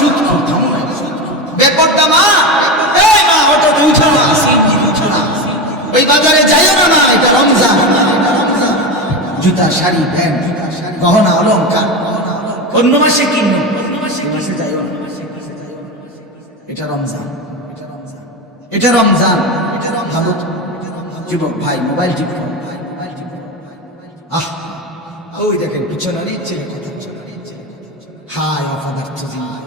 সুদখোর থামো বেপরদা মা এই মা অটো উঠো না উঠো না ওই বাজারে যাইও না মা এটা রমজান জুতা শাড়ি প্যান্ট গহনা অলংকার অন্য মাসে কিনো অন্য মাসে যাইও না এটা রমজান এটা রমজান ভালো যুবক ভাই মোবাইল টিপো ওই দেখেন পিছনে ছেলে কথা হায় অপদার্থ জিন্দা।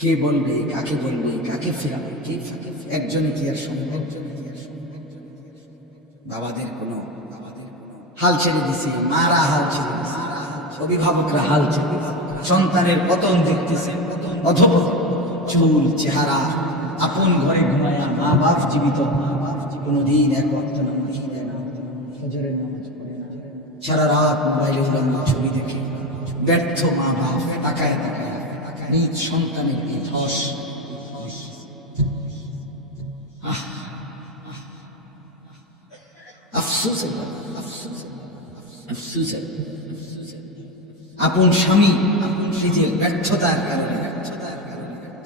কে বলবে, কাকে বলবে, কাকে ফেরাবে, কে একজনে কি আর সম্ভব? বাবাদের কোনো হাল ছেড়ে দিছে, মারা হাল ছেড়ে দিছে, অভিভাবকরা হাল ছেড়ে দিছে, সন্তানের পতন দেখতেছে, অথবা চুল চেহারা আপন ঘরে ঘুমায়া মা বাপ জীবিত, কোনোদিন এক ওয়াক্ত নামাজ পড়ে না, ফজরের নামাজ পড়ে না, সারা রাত মোবাইলে উলঙ্গ ছবি দেখে ব্যর্থ মা বাপ তাকায় তাকায় নিজ সন্তানের এই ধস। আপন স্বামী নিজের ব্যর্থতার কারণে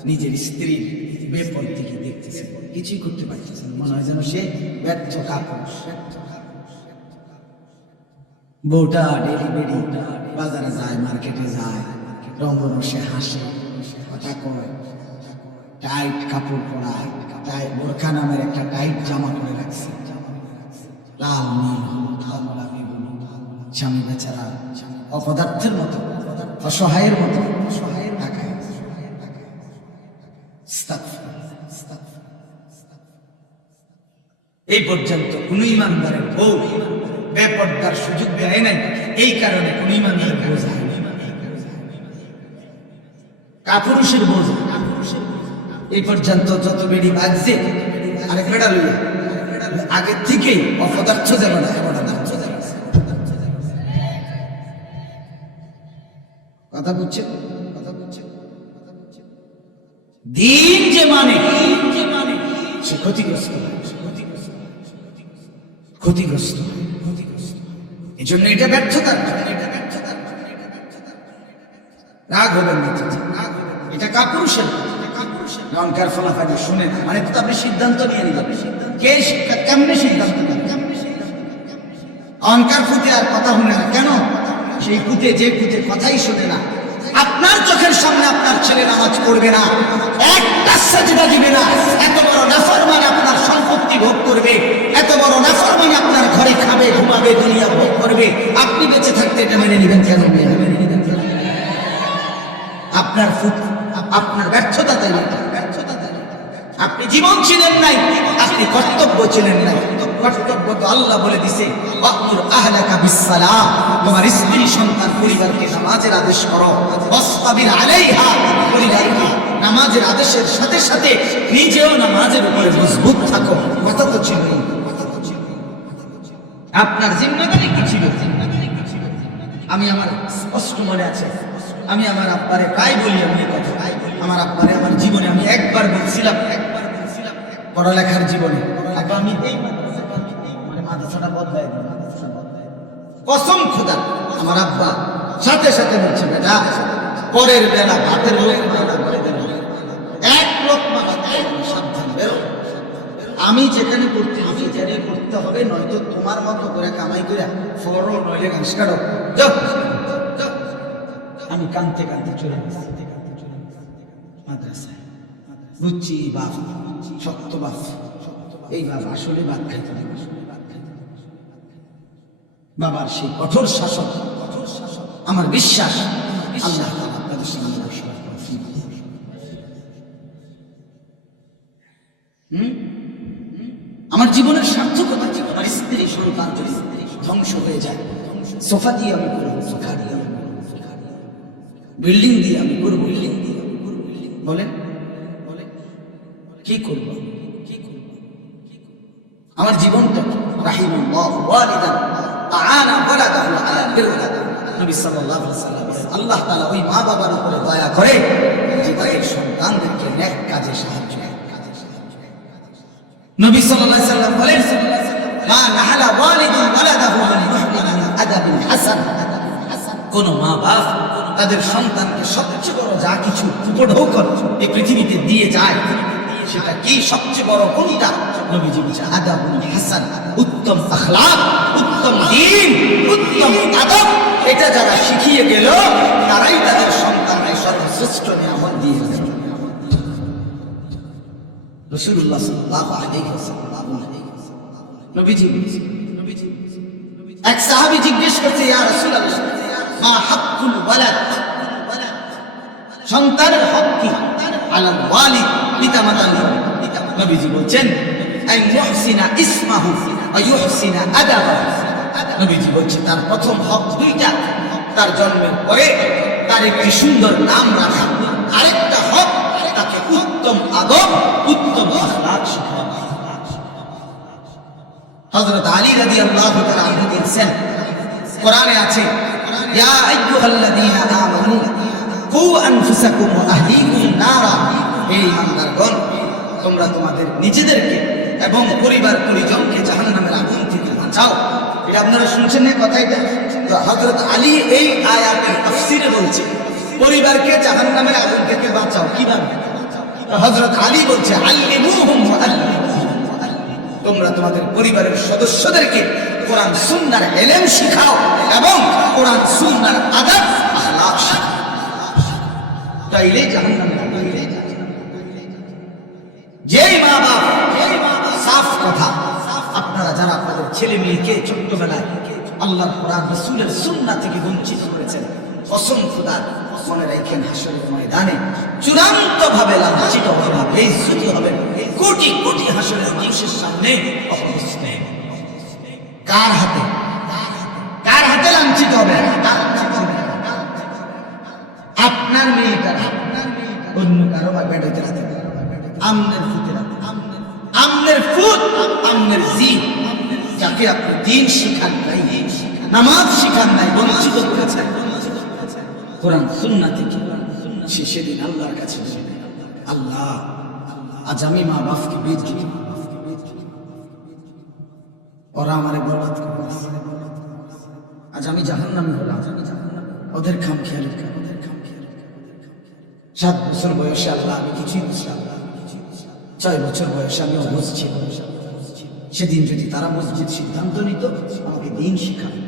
নিজের স্ত্রীর বেপরদিকে দেখতেছে, কিছুই করতে পারতেছে না, মনে হয় যেন সে ব্যর্থ কাপুরুষ। বউটা ডেলি বেড়ি বাজারে যায়, মার্কেটে যায়, রঙ্গরসে হাসে, কথা কয়, টাইট কাপড় পরায়, টাইট বোরখা নামের একটা টাইট জামা পরে রাখছে, লাল নীল কমলা বেগুনি। স্বামী বেচারা অপদার্থের মতো, অসহায়ের মতো, অসহায়ের ঢাকায়। এই পর্যন্ত কোন ইমানদারের বউ বেপর্দার সুযোগ দেয় নাই, এই কারণে কোন ইমানদার বোঝা কাপুরুষের বোঝা। এই পর্যন্ত যত বেড়ি বাজছে আরেক বেড়া লইয়া আগের থেকেই অপদার্থ যেন না, কথা বুঝছে? দিন যে মানে সে ক্ষতিগ্রস্ত, ক্ষতিগ্রস্ত। এই জন্য এটা ব্যর্থতা, রাগ হবেন না, এটা কাপুরুষের। অহংকার ফলাফল শুনে না মানে তো আপনি সিদ্ধান্ত নিয়ে নিলেন, কে কেমনে সিদ্ধান্ত নেন? অহংকার ফুটে আর কথা শুনে না কেন? সেই ফুটে যে ফুটে কথাই শোনে না। আপনার চোখের সামনে আপনার ছেলে নামাজ পড়বে না, একটা সাজদা দিবে না, এত বড় নাফরমান আপনার সম্পত্তি ভোগ করবে, এত বড় নাফরমান আপনার ঘরে খাবে, ঘুমাবে, দুনিয়া ভোগ করবে, আপনি বেঁচে থাকতে এটা মেনে নেবেন কেন? আপনার আপনার ব্যর্থতা তাই না, আপনি জীবন ছিলেন নাই, আপনি কর্তব্য ছিলেন নাই। কর্তব্য তো আল্লাহ বলে দিছে, ওয়া'মুর আহলাকা বিসসালাহ, তোমার স্ত্রী সন্তান পরিবারকে নামাজের আদেশ করো, ওয়াসতাবির আলাইহা, পরিবারকে নামাজের আদেশের সাথে সাথে নিজেও নামাজের উপরে মজবুত থাকো। কথা তো ছিল, আপনার জিম্মাদারি কি ছিল? আমি আমার স্পষ্ট মনে আছে, আমি আমার আব্বারে প্রায় বলি, আমি কথা আমার আব্বারে আমার জীবনে আমি একবার বলছিলাম, পড়ালেখার জীবনে আমি এই মানে মাদ্রাসাটা বদলাই দিই, কসম খোদা। আমার আব্বা সাথে সাথে বলছে, বেটা পরের বেলা ভাতের এক লোক সাবধান বেরো, আমি যেখানে পড়তে সেখানে পড়তে হবে, নয়তো তোমার মতো করে কামাই করে ফরো, নইলে গাছ কাটো। আমি কানতে কানতে চলে গেছি মাদ্রাসায়, বুঝছি বাপ শক্ত বাপ, এই বাপ আসলে ভাত খাইতে হবে। বাবার সেই কঠোর শাসন, আমার বিশ্বাস আল্লাহ আপনাদের সঙ্গে আমার জীবনের সার্থকতা, আমার স্ত্রী সন্তান যদি ধ্বংস হয়ে যায়, সোফা দিয়ে আমি করবো, সোফা দিয়ে বিল্ডিং দিয়ে আমি করবো, বিল্ডিং দিয়ে বলেন কি করবো? আমার জীবনটা রাহিমাল্লাহু ওয়ালিদান আ'ানা ওয়ালাদাহু আলা বিররিহি, নবী সাল্লাল্লাহু আলাইহি ওয়াসাল্লাম আল্লাহ তাআলা ওই মা বাবার উপরে দয়া করে যে তাদের সন্তানদেরকে নেক কাজে সাহায্য করে। নবী সাল্লাল্লাহু আলাইহি ওয়াসাল্লাম বলেন, মা নাহালা ওয়ালিদুন ওয়ালাদাহু মিন মুহমিন আদাবিন হাসান, কোন মা বাপ তাদের সন্তানকে সবচেয়ে বড় যা কিছু উপঢৌকন এই পৃথিবীতে দিয়ে যায়, সেটা কি সবচেয়ে বড় কোনটা? নবীজি বলেছেন আদাবুন হাসান, উত্তম আখলাক, উত্তম দ্বীন, উত্তম আদব। এটা যারা শিখিয়ে গেল তারাই তাদের সন্তানকে সর্বশ্রেষ্ঠ নিয়ামত দিয়ে গেল। রাসূলুল্লাহ সাল্লাল্লাহু আলাইহি ওয়াসাল্লাম নবীজি এক সাহাবী জিজ্ঞেস করছে, ইয়া রাসূলুল্লাহ মা হাক্কুল ওয়ালাদ, সন্তানের হক কি? আলাল ওয়ালিদ, পিতামাতার হক। নবীজি বলছেন আন ইউহসিনা ইসমাহু ওয়া ইউহসিনা আদাবাহু। নবীজি বলছেন তার প্রথম হক দুইটা, তার জন্মের পরে তার একটি সুন্দর নাম রাখা, আরেকটা হক তাকে উত্তম আদব, উত্তম আখলাক শেখানো। হযরত আলী রাদিয়াল্লাহু তাআলা আনহু বলেছেন, কোরআনে আছে, ইয়া আইয়ুহাল্লাযীনা আমানু কু আনফুসাকুম ওয়া আহলিকুম নারা। এই ইমানদারগণ, তোমরা তোমাদের নিজেদেরকে এবং পরিবার পরিজনকে জাহান্নামের আগুন থেকে বাঁচাও। এটা আপনারা শুনছেন না কথা? এটা তো হযরত আলী এই আয়াতের তাফসীরে বলছে পরিবারকে জাহান্নামের আগুন থেকে বাঁচাও কিভাবে? হযরত আলী বলছে আল্লিমুহুম ওয়া আল্লিমুহুম, তোমরা তোমাদের পরিবারের সদস্যদেরকে কোরআন সুন্নাহর ইলম শিখাও এবং কোরআন সুন্নাহর আদব আখলাক শিখাও, তাইলে জাহান্নামের আগুন। যেই মা বাপ, সাফ কথা, আপনারা যারা আপনাদের ছেলে মেয়েকে ছোট্টবেলায় আল্লাহর কোরআন রাসূলের সুন্নাহ থেকে বঞ্চিত করেছেন, কসম খোদার মনে রাখেন হাসরের ময়দানে চূড়ান্ত ভাবে লাঞ্ছিত হবে, বেইজ্জতি হবে, কোটি কোটি হাসরের মানুষের সামনে অপদস্থ। কার হাতে? কার হাতে লাঞ্ছিত হবে? আপনার মেয়েটা অন্য কারো বা বেটাতে হাতে, আমনের ফুতের হাতে, আমনের ফুত, আমনের জি, যাকে আপনি দ্বীন শিখান নাই, নামাজ শিখান নাই, বঞ্চিত করেছেন কোরআন সুন্নাহ থেকে, সে সেদিন আল্লাহর কাছে যাবে, আল্লাহ আজ আমি মা বাপকে বেজ্জতি, ওরা আমারে বরবাদ করে দিয়েছে, আজ আমি জাহান্নামী হলাম, ওদের খামখেয়ালি। 7 বছর বয়সে আল্লাহ আমি কিছুই বুঝলাম না, 6 বছর বয়সে আমি অবুঝ ছিলাম। সেদিন যদি তারা মসজিদ সিদ্ধান্ত নিত আমাকে দ্বীন শিখাবে,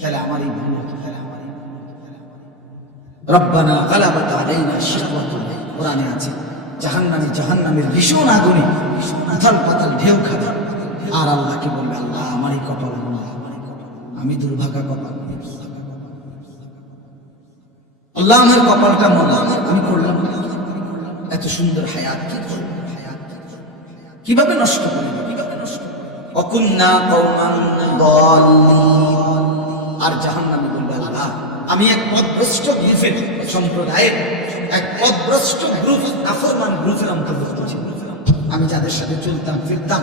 তাহলে আমার এই ভুল হতো। রব্বানা গালাবাত আলাইনা শিকওয়াতুনা, কোরআনে আছে জাহান্নামের ভীষণ আগুনে উথাল পাতাল ঢেউ খাবে, আর আল্লাহকে বলবে, আল্লাহ আমার এই কপাল, আমি দুর্ভাগা কপাল, আল্লাহ আমার কপালটা মলা, আমি করলাম এত সুন্দর হায়াত কি করব, কিভাবে নষ্ট করব, অকুন্না কওমান দাল্লিন। আর জাহান্নামী বলবে, আল্লাহ আমি এক পথভ্রষ্ট গ্রুপের, সম্প্রদায়ের এক পথভ্রষ্ট গ্রুপ, নাফরমান গ্রুপের অন্তর্ভুক্ত ছিল। আমি যাদের সাথে চলতাম ফিরতাম,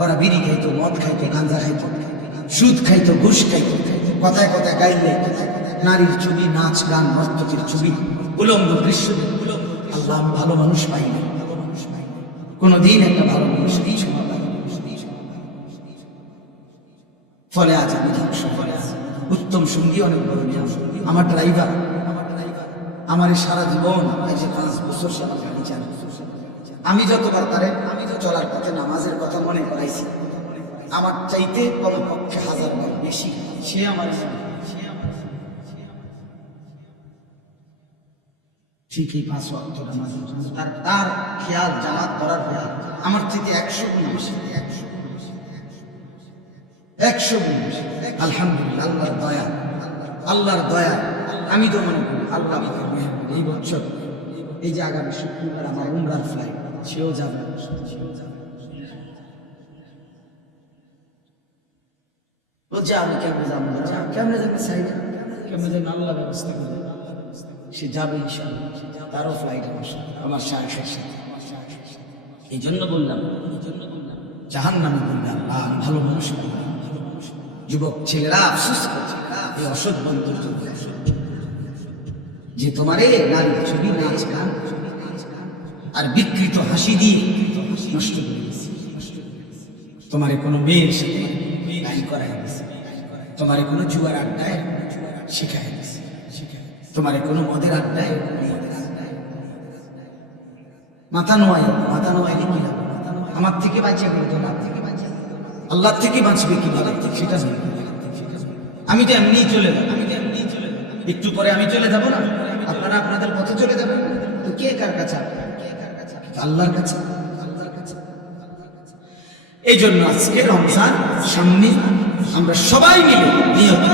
ওরা বিড়ি খাইতো, মদ খাইতো, গাঁজা খাইতো, সুদ খাইতো, ঘুষ খাইতো, কথায় কথায় গাইলে নারীর ছবি, নাচ গান, নর্তকীর ছবি, উলঙ্গ দৃশ্য। আল্লাহ আমি ভালো মানুষ পাই না, কোনদিন একটা ভালো মানুষ দিই সময় পাই। ফলে আজ আমি ধ্বংস, উত্তম সঙ্গী অনেক বড় নিয়ে আমার ড্রাইভার, আমার সারা জীবন 5 বছর সে আমার গাড়ি চালায়। আমি যতবার তারে চলার পথে নামাজের কথা মনে করাইছি, আমার চাইতে কমপক্ষে 1000 বার বেশি সে আমার ঠিকই 5 ওয়াক্ত নামাজ, তার খেয়াল জামাত করার পর আমার থেকে 100 গুণ বেশি, 100 গুণ বেশি। আলহামদুলিল্লাহ, আল্লাহর দয়া, আল্লাহর দয়া। আমি তো মনে করি আল্লাহ এই বছর, এই যে আগামী শুক্রবার আমার উমরার ফ্লাইট, সেও যাবে। বলছে আমি কেমনে যাবো, কেমনে যাবে চাই, কেমনে যাবে আল্লাহ ব্যবস্থা করে, সে যাবে ইনশাআল্লাহ, তারও ফ্লাইট আমার সাথে। এই জন্য বললাম জাহান্নামী বলবে, আল্লাহ ভালো মানুষ। যুবক ছেলেরা আফসোস করছে এই অসৎ বন্ধুর জন্য, যে তোমারে নারীর ছবি, নাচ গান আর বিকৃত হাসি দিয়ে নষ্ট করে দিয়েছে। তোমারে কোনো মেয়ের সাথে গান করাই দিয়েছে, তোমারে কোনো জুয়ার আড্ডায় শিখাই দিয়েছে, তোমারে কোনো মদের আড্ডায় মাথা নোয়াইলে কি হবে? আমার থেকে বাঁচিয়ে বলতো না, আল্লাহ থেকে বাঁচবে কিভাবে সেটা জানি। আমি তো এমনি চলে যাবো, একটু পরে আমি চলে যাব না, আপনারা আপনাদের পথে চলে যাবেন। তো কে কার কাছে? আল্লাহর কাছে। এই জন্য আজকে রমজান সামনে, আমরা সবাই মিলে নিয়ত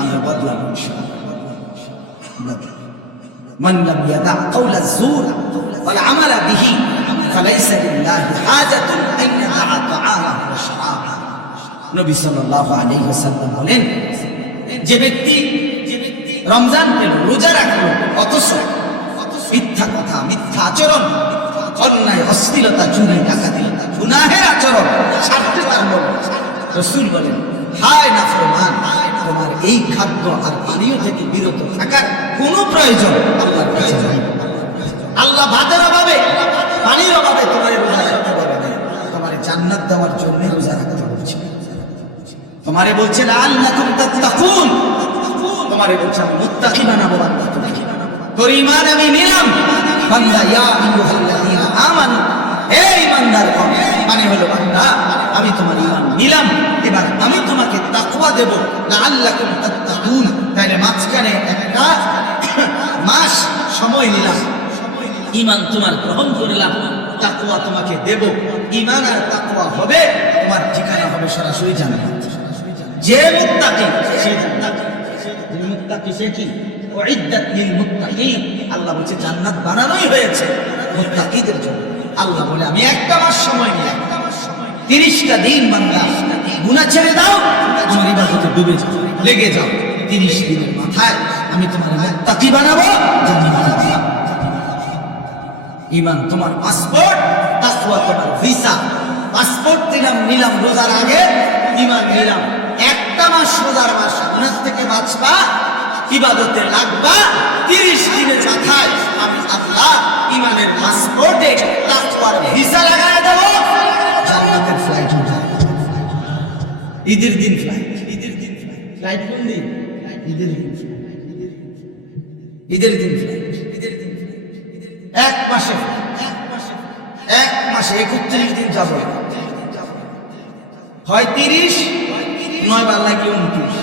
আমরা বদলাবো ইনশাআল্লাহ। মান লাম ইয়াদা কাওলা যুর ওয়াল আমালা বিহি ফালাইসা লিল্লাহি হাজাতুন আন ইয়াদা তাআমাহু ওয়া শারাবাহু। নবী সাল্লাল্লাহু আলাইহি ওয়াসাল্লাম বলেন, যে ব্যক্তি রমজান পেল, রোজা রাখলো, অথচ মিথ্যা কথা, মিথ্যা আচরণ, অন্যায়, অশ্লীলতা, চুরি, ডাকাতি, গুনাহের আচরণ ছাড়তে পারলো, রাসূল বলেন, হায় নাফরমান, তোমার এই খাদ্য আর পানীয় থেকে বিরত থাকার কোনো প্রয়োজন আল্লাহর কাছে নাই। আল্লাহ ভাতের অভাবে, পানির অভাবে তোমার রোজা রাখতে বলে না, তোমার জান্নাত দেওয়ার জন্য রোজা রাখতে বলছে। তোমারে বলছে লাআল্লাকুম তাত্তাকুন, তোমারে বলছে আমি মুত্তাকি বানাবো বান্দা তোমাকে। তোর ঈমান আমি নিলাম বান্দা, ইয়া আইয়ুহাল্লাযীনা আমানু, হে ঈমানদারগণ, মানে হলো বান্দা আমি তোমার ঈমান নিলাম, এবার আমি তোমাকে তাকওয়া দেব, লাআল্লাকুম তাত্তাকুন। তাইলে মাঝখানে একটা মাস সময় নিলাম, ঈমান তোমার গ্রহণ করলাম, তাকওয়া তোমাকে দেব। ঈমান আর তাকওয়া হবে, তোমার ঠিকানা হবে সরাসরি জান্নাত। যে মুত্তাকি সে জান্নাতি, যে মুত্তাকি সে কি? উইদ্দাত লিল মুত্তাকিন, আল্লাহ বলেছে জান্নাত বানানোই হয়েছে মুত্তাকিদের জন্য। আল্লাহ বলে আমি একটা মাস সময় নিলাম, 30টা দিন বান্দা গুনাহ ছেড়ে দাও, আমার ইবাদতে ডুবে যাও, লেগে যাও। 30 দিনের মাথায় আমি তোমার মুত্তাকি বানাবো, জান্নাতে দিব। ঈমান তোমার পাসপোর্ট, তাকওয়া তোমার ভিসা। পাসপোর্ট নিলাম রোজার আগে, ঈমান নিলাম, একটা মাস রোজার মাস, গুনাহ থেকে বাঁচবা, ইবাদতে লাগবা, 30 দিনের মাথায় আমি আল্লাহ ঈমানের পাসপোর্টে তাকওয়ার ভিসা লাগায় দেব, জান্নাতের ফ্লাইট উঠা। ঈদের দিন ফ্লাইট, ফ্লাইট কোন দিন? ঈদের দিন, ঈদের দিন ফ্লাইট, এক মাসে 31 দিন যাবো, হয় 30, নয় বার লাগে 29,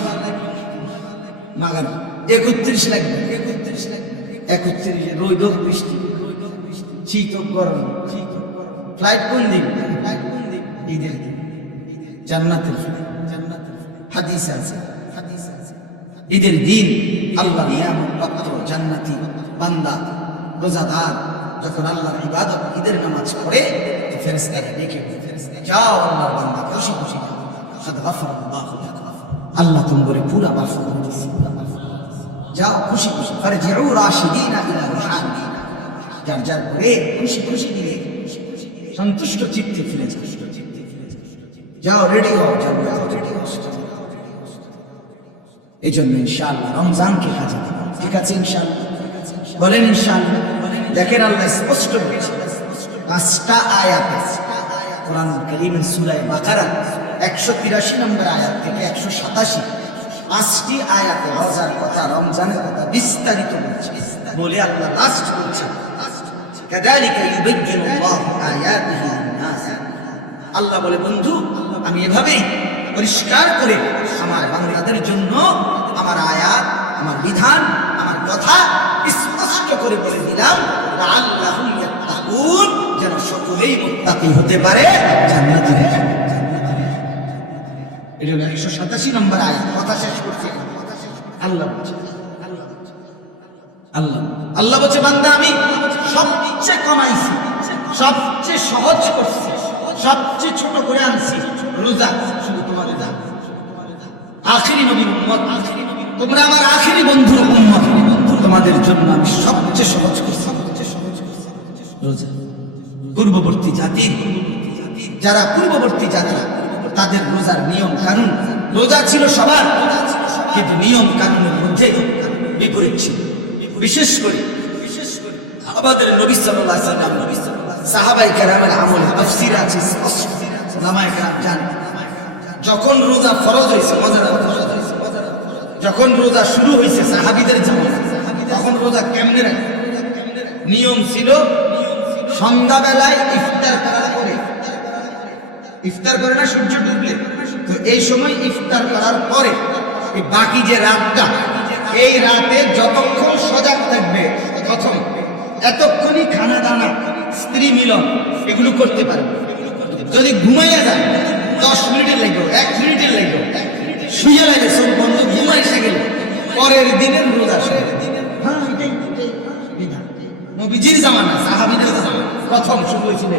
মাগান 31 লাগবে, 31 রোদ বৃষ্টি, শীত গরম। ফ্লাইট কোন দিন? ঈদের দিন, জান্নাতের ফ্লাইট। হাদিসে আছে, ঈদের দিন আল্লাহ নিয়ামত প্রাপ্ত জান্নাতি বান্দা রোজাদার যখন আল্লাহর ইবাদত, ঈদের নামাজ পড়ে, ফেরেশতারা ডেকে যাও আল্লাহর বান্দা, খুশি খুশি কাদ গাফারাল্লাহু লাক, আল্লাহ তোমারে পুরা মাফ করে দিয়েছে, যাও খুশি খুশি। ফারজিউ রাশিদিনা ইলা রুহান, যার যার করে খুশি খুশি দিয়ে সন্তুষ্ট চিত্তে ফিরে যাও, রেডি হও, রেডি হও। এই জন্য ইনশাআল্লাহ রমজানকে কাজে দেব, ঠিক আছে ইনশাআল্লাহ? বলেন ইনশাআল্লাহ। দেখেন আল্লাহ স্পষ্ট বলেছে 5টা আয়াত কোরআন কারীমের সূরা বাকারা 183 নম্বর আয়াত থেকে 187, 5টি আয়াতে রোজার কথা, রমজানের কথা বিস্তারিত বলছে। বলে আল্লাহ লাস্ট বলছেন কাযালিকা ইউবাইয়িনুল্লাহু আয়াতিহি লিন-নাস, আল্লাহ বলে বন্ধু আমি এভাবেই পরিষ্কার করে আমার বান্দাদের জন্য আমার আয়াত, আমার বিধান, আমার কথা স্পষ্ট করে বলে দিলাম, লাআল্লাহুম ইয়াত্তাকুন, যেন সকলেই মুত্তাকি হতে পারে, জান্নাতে যেতে পারে। এটা 187 নম্বর আয়াত, কথা শেষ করছে আল্লাহ বলছে, আল্লাহ বলছে বান্দা আমি সবচেয়ে কমাইছি, সবচেয়ে সহজ করছি, সবচেয়ে ছোট করে আনছি রোজা, শুধু তোমার রোজা। আখিরি নবীর উম্মত, তোমরা আমার আখিরি বন্ধুর উম্মত, তোমাদের জন্য আমি সবচেয়ে সহজ করছি রোজা। পূর্ববর্তী জাতির, যারা পূর্ববর্তী জাতি, তাদের রোজার নিয়ম কানুন, রোজা ছিল সবার, কিন্তু নিয়ম কানুনের মধ্যে বিপরীত ছিল। বিশেষ করে আমাদের নবী সাল্লাল্লাহু আলাইহি ওয়াসাল্লাম, সাহাবায়ে কেরামের আমলে তাফসীর আছে স্পষ্ট, উলামায়ে কেরাম জানেন যখন রোজা ফরজ হয়েছে, যখন রোজা শুরু হয়েছে সাহাবীদের জামানায়, তখন রোজা কেমনে রাখে? নিয়ম ছিল সন্ধ্যাবেলায় ইফতার করার পরে, ইফতার করে না সূর্য ডুবলে, তো এই সময় ইফতার করার পরে এই বাকি যে রাতটা, এই রাতে যতক্ষণ সজাগ থাকবে প্রথম এতক্ষণই খানা দানা, স্ত্রী মিলন এগুলো করতে পারবে। যদি ঘুমাইয়া যায় 10 মিনিটের লাগবে, 1 মিনিটের লাগবে, শুয়ে লাগে সব বন্ধ, ঘুমাই এসে গেল পরের দিনের রোজা শুরু। হ্যাঁ, এটাই বিধান। নবীজির জামানা, সাহাবীদের জামানা প্রথম শুরু হয়েছিল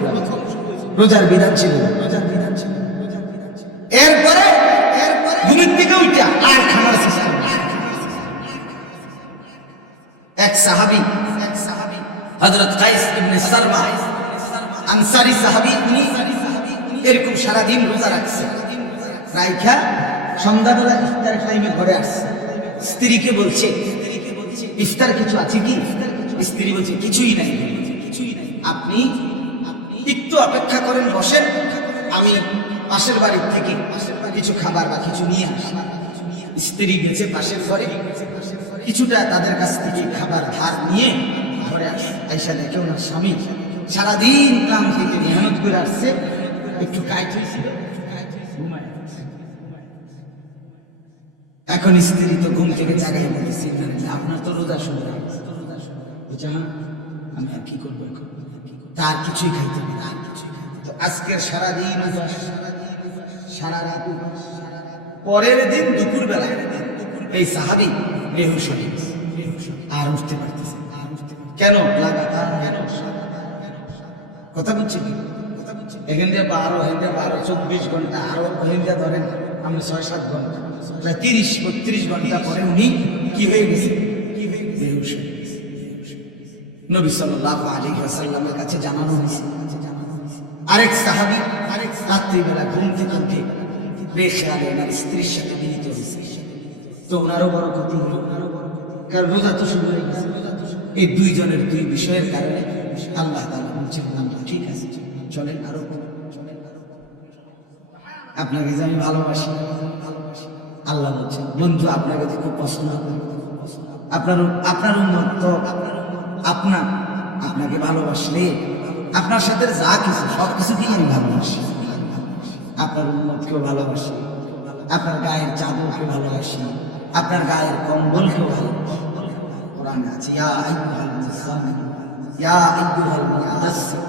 রোজার বিধান ছিল। এরপরে ঘুমের থেকে উঠা আর খানার সিস্টেম। এক সাহাবী হযরত কাইস ইবনে সারমা আনসারী সাহাবী, উনি এরকম সারাদিন রোজা রাখছে, রাইখা সন্ধ্যাবেলা ইফতারের টাইমে ঘরে আসছে। স্ত্রীকে বলছে ইফতার কিছু আছে কি? স্ত্রী বলছে কিছুই নাই, আপনি একটু অপেক্ষা করেন, বসেন, আমি পাশের বাড়ির থেকে কিছু খাবার বা কিছু নিয়ে আসি। স্ত্রী গেছে পাশের ঘরে, কিছুটা তাদের কাছ থেকে খাবার ধার নিয়ে ঘরে আসে। আইসা দেখে ওনার স্বামী সারাদিন কাম থেকে মেহনত করে আসছে, একটু কাজ হয়েছিল, এখন স্ত্রী তো ঘুম থেকে জাগাই বলেছে আপনার তো রোজা শুরু হয়ে গেছে। আমি আর কি করবো এখন, তার কিছুই খাইতে হবে না। তো আজকের সারাদিন সারা রাত, পরের দিন দুপুর বেলা এই সাহাবী বেহুশ হয়ে গেছে, আর উঠতে পারতেছে। কেন? লাগাতার কথা বুঝছি কি? এখান থেকে 12, এখান থেকে 12, 24 ঘন্টা, আরো এখান ধরেন আমরা 6-7 ঘন্টা, প্রায় 30-32 ঘন্টা পরে উনি কি হয়ে গেছে? বেহুশ হয়ে গেছে। নবী সাল্লাল্লাহু আলাইহি ওয়াসাল্লামের কাছে জানানো হয়েছে। আরেক সাহাবী রাত্রিবেলা ঘুম থেকে উঠে বেখেয়ালে ওনার স্ত্রীর সাথে মিলিত হয়েছে। তো ওনারও বড় ক্ষতি হলো, কারণ রোজা তো শুরু হয়ে গেছে। এই দুইজনের দুই বিষয়ের কারণে আল্লাহ তাআলা বলছেন ঠিক আছে চলেন, আরো আপনাকে যে আমি ভালোবাসি। আল্লাহ বলছেন বন্ধু আপনাকে যে খুব পছন্দ করি, আপনার উম্মত তো আপনাকে ভালোবাসলে আপনার সাথে যা কিছু সব কিছু দিয়ে আমি ভালোবাসি। আপনার উম্মতকেও ভালোবাসি, আপনার গায়ের চাদরকে ভালোবাসি, আপনার গায়ের কম্বলকেও ভালোবাসি। কোরআনে আছে ইয়া আইয়ুহাল মুযাম্মিল ইয়া আইয়ুহাল মুদাসসির।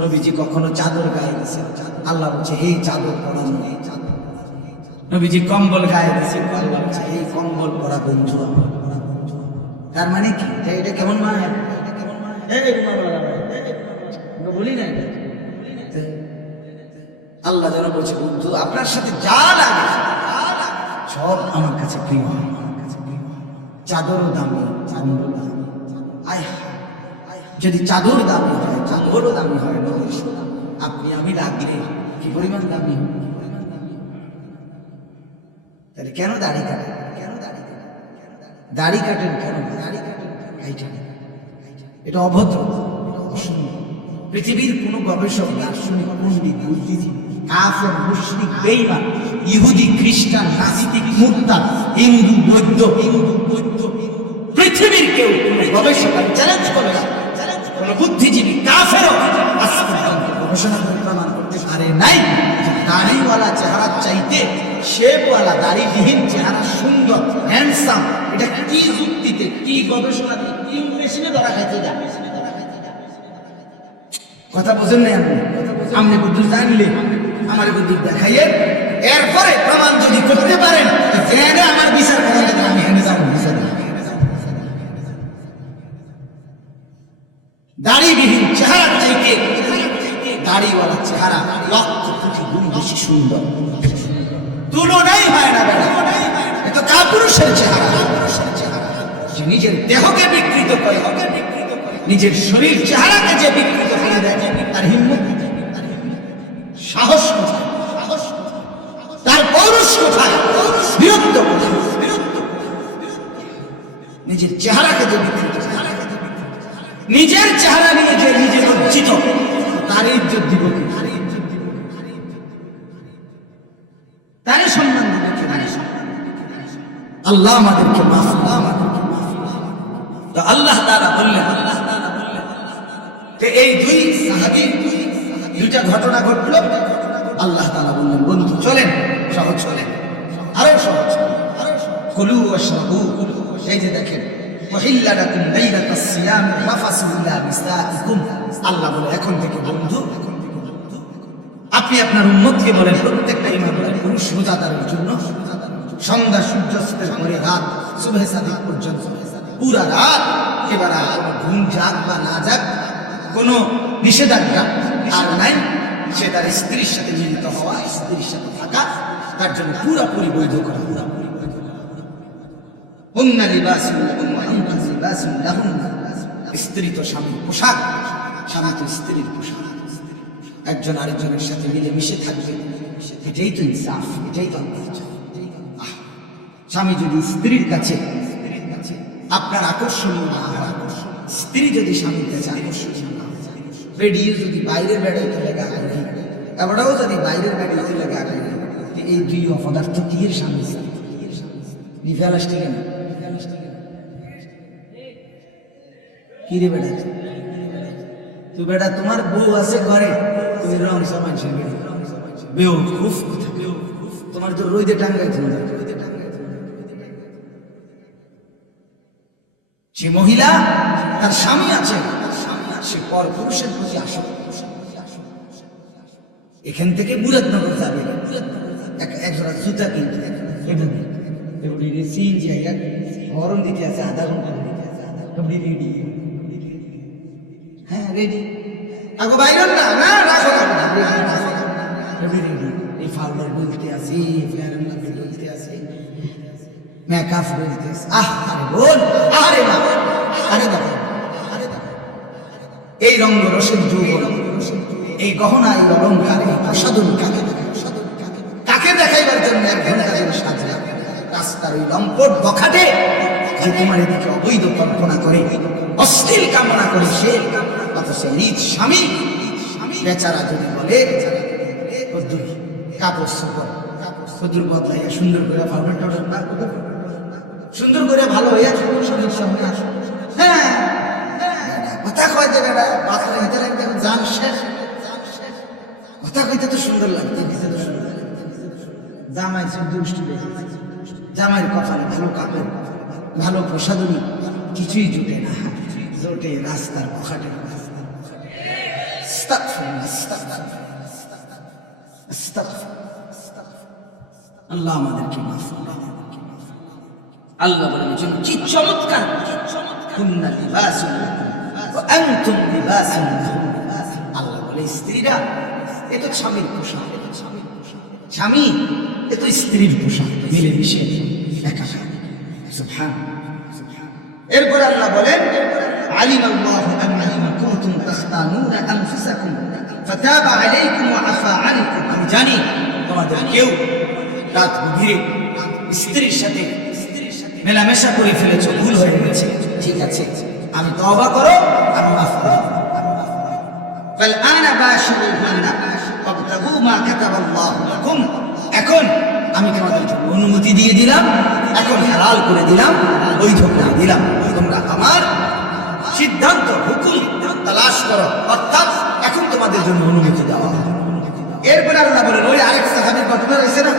নবীজি কখনো চাদর গায়ে দিয়েছেন, আল্লাহ বলছে এই চাদর পরা নয়। নবীজি কম্বল গায়ে দিয়েছেন, আল্লাহ বলছে এই কম্বল পরা বন্ধু। তার মানে কি? এটা কেমন মানে? বলি না, আল্লাহ যেন বলছে বন্ধু আপনার সাথে যা লাগে সব আমার কাছে প্রিয়। চাদরও দামি, কম্বল দামি। যদি চাদর দামি হয়, চাদরও দামি হয়, আপনি আমি লাগলে কি পরিমাণ দামি হবে? তাহলে কেন দাড়ি কাটেন? দাড়ি কাটেন কেন? এটা অভদ্র, অসম্ভব। পৃথিবীর কোন গবেষক, দার্শনিক, পণ্ডিত, বুদ্ধিজীবী, কাফের, মুশরিক, বেঈমান, ইহুদি, খ্রিস্টান, নাস্তিক, মুরতাদ, হিন্দু, বৌদ্ধ, পৃথিবীর কেউ কোন গবেষক চ্যালেঞ্জ করে না, কোন বুদ্ধিজীবী কাফেরও আজ পর্যন্ত গবেষণা করে প্রমাণ করতে পারে নাই দাড়িওয়ালা চেহারা চাইতে শেপওয়ালা দাড়িবিহীন চেহারা সুন্দর, হ্যান্ডসাম। এটা কি যুক্তিতে, কি গবেষণাতে, কি মেশিনে ধরা খাইতে যায়? কথা বোঝেন নাই আপনি? আপনি বুদ্ধি জানলে আমার বুদ্ধি দেখাইয়ে এরপরে প্রমাণ যদি করতে পারেন জেনে আমার বিচার করা লাগে, আমি হেনে যাব বিচার। দাড়িবিহীন চেহারা চাইতে দাড়িওয়ালা চেহারা লক্ষ কোটি গুণ বেশি সুন্দর, তুলনাই হয় না বেড়া। এত কাপুরুষের চেহারা, যে নিজের দেহকে বিকৃত করে, নিজের শরীর চেহারাকে যে বিকৃত করে দেয়, তার হিম্মত, সাহস কোথায়? তার পৌরুষ কোথায়? বিরক্ত কোথায়? নিজের চেহারাকে যে বিকৃত, নিজের চেহারা নিয়ে যে নিজে লজ্জিত, তার ইজ্জত দিব কি? তারই সম্মান দিবে কি? আল্লাহ আমাদেরকে মাফ, তো আল্লাহ তাআলা বললেন যে এই দুই সাহাবী দুইটা ঘটনা ঘটলো। আল্লাহ তাআলা বললেন বন্ধু চলেন, সহজ চলেন, আরো সহজ, কুলু ওয়াশরাবু। এই যে দেখেন ওয়াহিল্লা লাকুম লাইলাতাস সিয়াম রাফাসু ইলা নিসাইকুম। আল্লাহ বলে এখন থেকে বন্ধু আপনি আপনার উম্মতকে বলেন প্রত্যেকটা ইমানদার পুরুষ রোজাদারের জন্য সন্ধ্যা সূর্যাস্তের পরে রাত সুবহে সাদিক পর্যন্ত পুরা রাত, এবার আর কোনো ঘুম যাক বা না যাক, কোনো নিষেধাজ্ঞা আর নাই। সে তার স্ত্রীর সাথে মিলিত হওয়া, স্ত্রীর সাথে থাকা তার জন্য পুরাপুরি বৈধ করা। স্ত্রী তো স্বামীর পোশাক, স্বামী তো স্ত্রীর পোশাক। একজন আরেকজনের সাথে মিলে মিশে থাকবে, এটাই তো ইনসাফ, এটাই তো স্বামী যদি স্ত্রীর কাছে আপনার আকর্ষণীয় না হয়, স্ত্রী যদি স্বামীর কাছে আকর্ষণীয় না হয়, রেডিও যদি বাইরের বেড়াইতে লেগে আগায়, এবারও যদি বাইরের বেড়াইতে লেগে আগায়, এই দুই অপদার্থ কি এর স্বামী নিফেলাস্টিকে না কি রে বেড়া, তুই বেটা তোমার বউ আছে ঘরে, তুমি রং সমান বেউ খুব তোমার তো রইদে টাঙ্গাইছে। সে মহিলা তার স্বামী আছে, সে পর পুরুষের প্রতি আসক্ত। এখান থেকে মুরাদনগর যাবে, একজোড়া জুতা কিনতে হরণ দিতে আছে আধা ঘন্টা, রেডি, হ্যাঁ রেডি, আগো বাইরের না না রাখো রেডি, এই ফাউডার বলতে আছে, ফেয়ার বলতে আছে, মেকআপ বলতে আছে। আরে বোন, আরে না, আরে দেখো, এই রঙ্গ রসের যৌবন, এই গহনা, এই অলঙ্কার, এই প্রসাদন কাকে দেখাইবার জন্য এক ঘন্টা ধরে সাজলা রাস্তার ওই লম্পট বখাটে যে তোমার এদিকে অবৈধ কল্পনা করে, অশ্লীল কামনা করে, সে অথচ নিজ স্বামী বেচারা যদি বলে কাপড় সুপর কদ্দুর বদলাইয়া সুন্দর করে পাউডার টাউডার পার করে সুন্দর করে ভালো হইয়া স্বামীর সামনে আসো, হ্যাঁ কথা কয় যে বেটা বাথরুমের ভিতরে একদম জান শেষ, কথা কইতে তো সুন্দর লাগছে, দিতে তো সুন্দর লাগছে, জামাই দুষ্টু দেখেছে, জামাইয়ের কপালে ভালো কাপড়, ভালো প্রসাদনী, কিছুই জুটে না, জোটে রাস্তার পখাটে। আল্লাহ আমাদেরকে মাফ করুন। আল্লাহ বলেন কি চমৎকার, কুন্না লিবাসুন লাকুম ওয়া আনতুম লিবাসুন লাহুম। আল্লাহ বলে স্ত্রীরা এ তো স্বামীর পোশাক, স্বামী এ তো স্ত্রীর পোশাক, মিলে মিশে একা। সুবহানাল্লাহ। এরপর আল্লাহ বলেন আলিমাল্লাহু আন্নাকুম কুনতুম তাখতানুনা আনফুসাকুম ফাতাবা আলাইকুম ওয়া আফা আনকুম। আমি জানি তোমাদের কেউ রাত গভীরে স্ত্রীর সাথে মেলামেশা করে ফেলেছো, ভুল হয়ে গেছে, ঠিক আছে আমি তওবা করো, আমি মাফ করে দেব। ফাল আনা বাশিরুহুন্না ওয়াবতাগু মা কাতাবাল্লাহু লাকুম। এখন আমি তোমাদের জন্য অনুমতি দিয়ে দিলাম, এখন হালাল করে দিলাম, বৈধ করে দিলাম, তোমরা আমার সিদ্ধান্ত হুকুম তালাশ করো, অর্থাৎ এখন তোমাদের জন্য অনুমতি দেওয়া। এরপরে আল্লাহ বলেন ওই আরেক সাহাবীর ঘটনা রয়েছে না,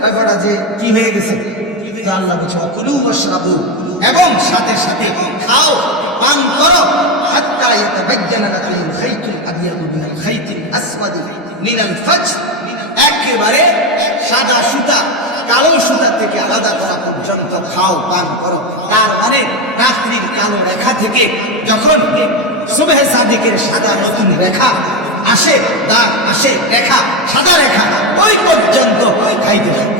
ব্যাপারটা যে কি হয়ে গেছে, তো আল্লাহ বলছে কুলু ওয়াশরাবু, এবং সাথে সাথে খাও পান করো, হাত্তা ইয়াতাবায়্যানা লাকুমুল খাইতুল আবয়াদু মিনাল খাইতিল আসওয়াদি মিনাল ফাজর, একেবারে সাদা সুতা কালো সুতা থেকে আলাদা করা পর্যন্ত খাও পান করো। তার মানে রাত্রির কালো রেখা থেকে যখন সুবহে সাদিকের সাদা নতুন রেখা আসে, দাগ আসে, রেখা সাদা রেখা, ওই পর্যন্ত খাইতে থাকো।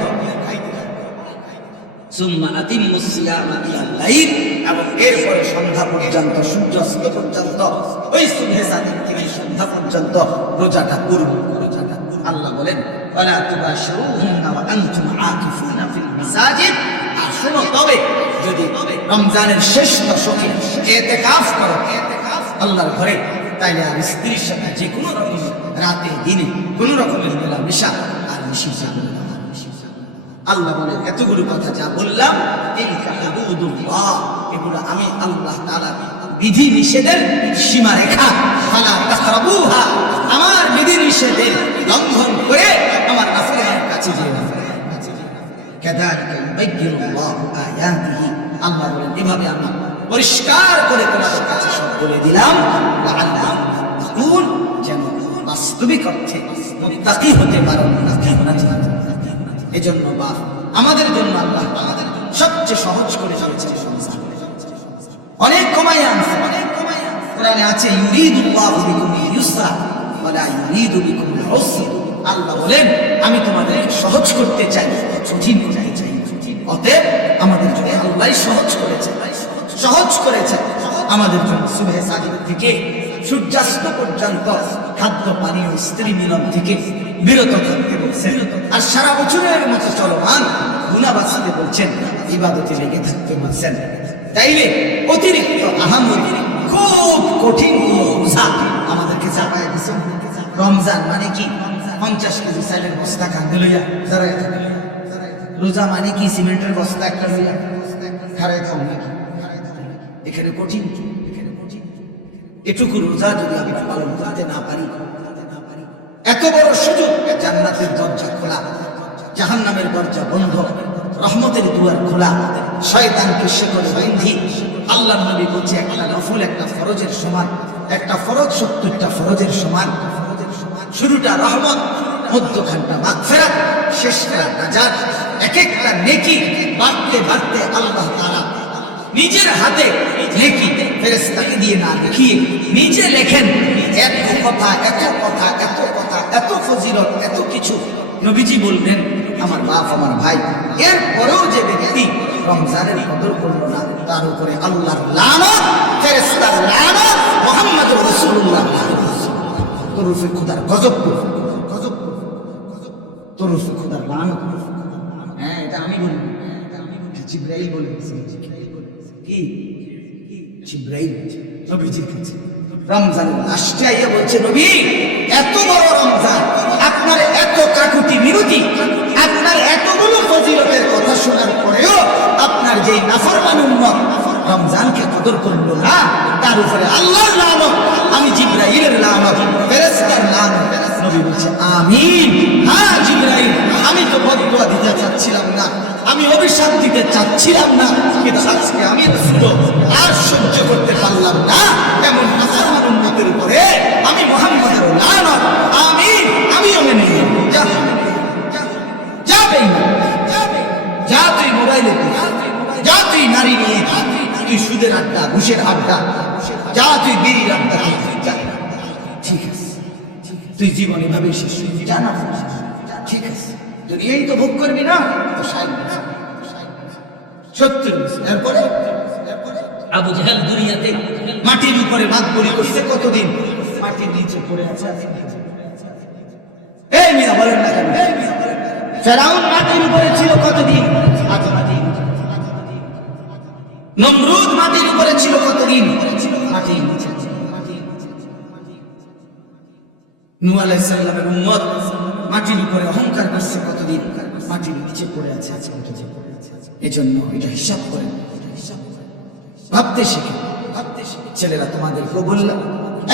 সুম্মা আতিম্মুস সিয়ামা ইলাল লাইল, এবং এরপরে সন্ধ্যা পর্যন্ত, সূর্যাস্ত পর্যন্ত, ওই সুবহে সাদিক থেকে সন্ধ্যা পর্যন্ত রোজাটা করুন, রোজাটা। আল্লাহ বলেন ওয়ালা তুবাশিরুহুন্না ওয়া আনতুম আকিফুনা ফিল মাসাজিদ। আর শোনো, তবে যদি রমজানের শেষ দশকে ইতিকাফ করো আল্লাহর ঘরে, তাইলে আর স্ত্রীর সাথে যে কোনো রকম রাতে দিনে কোনো রকমের মেলামেশা আর নিষিদ্ধ করে দেওয়া। আল্লাহ বলেন এতগুলো কথা যা বললাম, এগুলো আমি আল্লাহ তাআলা বিধি নিষেধের সীমারেখা, ফালা তাকরাবুহা, আমার বিধি নিষেধের লঙ্ঘন করে আমার নাফরমানের কাছে যেও না। কাযালিকা ইউবায়্যিনুল্লাহু আয়াতিহি, আল্লাহ বলেন এভাবে আমি পরিষ্কার করে তোমাদের কাছে সব বলে দিলাম, লাআল্লাকুম তাকুন, যেন বাস্তবিক অর্থে মুত্তাকি হতে পারো না। এজন্য বাপ আমাদের জন্য আল্লাহ সবচেয়ে সহজ করে চলেছে রমজান। অনেক কমাই আনছে, কোরআনে আছে ইউরিদুল্লাহু বিকুমুল ইউসরা ওয়া লা ইউরিদু বিকুমুল উসরা। আল্লাহ বলেন আমি তোমাদের সহজ করতে চাই, কঠিন করতে চাই। অতএব আমাদের জন্য আল্লাহ সহজ করেছে আমাদের জন্য সুবহে সাদিক থেকে সূর্যাস্ত পর্যন্ত খাদ্য পানীয় স্ত্রী মিলন থেকে বিরত থাকতে বলছেন। আর সারা বছরের মতো চলমান গুনাহ বাঁচাতে বলছেন, ইবাদতে লেগে থাকতে বলছেন। তাইলে অতিরিক্ত আহামরি খুব কঠিন বোঝা আমাদেরকে চাপায় দিছে। রমজান মানে কি 50 কেজি চালের বস্তা কাঁধে লইয়া দাঁড়ায় থাকে। রোজা মানে কি সিমেন্টের বস্তা একটা লইয়া খাড়ায় থাও নাকি? এখানে কঠিন। এটুকু রোজা যদি আমি পালন করতে না পারি, এত বড় সুযোগ, জান্নাতের দরজা খোলা, জাহান্নামের দরজা বন্ধ, রহমতের দুয়ার খোলা, শয়তানকে শিকড়ে বন্ধি। আল্লাহর নবী বলছে একটা নফল একটা ফরজের সমান, একটা ফরজ 70টা ফরজের সমান। শুরুটা রহমত, মধ্যখানটা মাগফিরাত, শেষটা নাজাত। এক একটা নেকি বাড়তে বাড়তে আল্লাহ তাআলা নিজের হাতে নেকি ফেরেশতাকে দিয়ে না দেখিয়ে নিজে লেখেন। এত কথা, এত কথা, এত কথা, এত ফজিলত, এত কিছু নবীজি বলবেন আমার বাপ আমার ভাই। এরপরেও যে ব্যক্তি রমজানের কদর করলো না, তার উপরে আল্লাহর লানত, ফেরেশতার লানত, মুহাম্মদুর রাসূলুল্লাহ তরফে খোদার গজব, তরফে খোদার লানত। হ্যাঁ, এটা আমি বলি, জিবরাইল বলেছে। কি জিবরাইল নবীজির কাছে রমজানের লাস্টে আইয়া বলছে, নবী এত বড় রমজান, আপনার এত কাকুতি মিনতি, আপনার এতগুলো ফজিলতের কথা শোনার পরেও আপনার যে নাফরমান উম্মত রমজানকে কদর করলো না, তার উপরে আল্লাহর লানত, আমি জিবরাইলের লানত, ফেরেশতার লানত। নবী বলছে আমিন। হ্যাঁ জিবরাইল, আমি তো বদদুয়া দিতে চাচ্ছিলাম না, আমি অভিশাপ দিতে চাচ্ছিলাম না, কিন্তু আজকে আমি আর সহ্য করতে পারলাম না এমন নাফরমান উম্মতের উপরে আমি মুহাম্মদের লানত। আমিন, আমিও মেনে নিলাম। যা বেঈমান, যা তুই মোবাইলে, যা তুই নারী নিয়ে, তুই সুদের আড্ডা, ঘুষের আড্ডা, যা তুই বিড়ির আড্ডা, ঠিক আছে, তুই জীবন এভাবে শেষ জানা, ঠিক আছে, দুনিয়াই তো ভোগ করবি না, তো 70 বছর। এরপরে আবু জাহেল দুনিয়াতে মাটির উপরে মাতবরি করছে কতদিন? মাটির নিচে পড়ে আছে। এই মিয়া বলেন না কেন? ফেরাউন মাটির উপরে ছিল কতদিন? নমরুদ মাটির উপরে ছিল কতদিন? মাটির নিচে। নূহ আলাইহিস সালামের উম্মত মাটির উপরে অহংকার করছে কতদিন? মাটির নিচে পড়ে আছে। এজন্য এটা হিসাব করেন, ভাবতে শিখে। ছেলেরা তোমাদেরকে বললাম,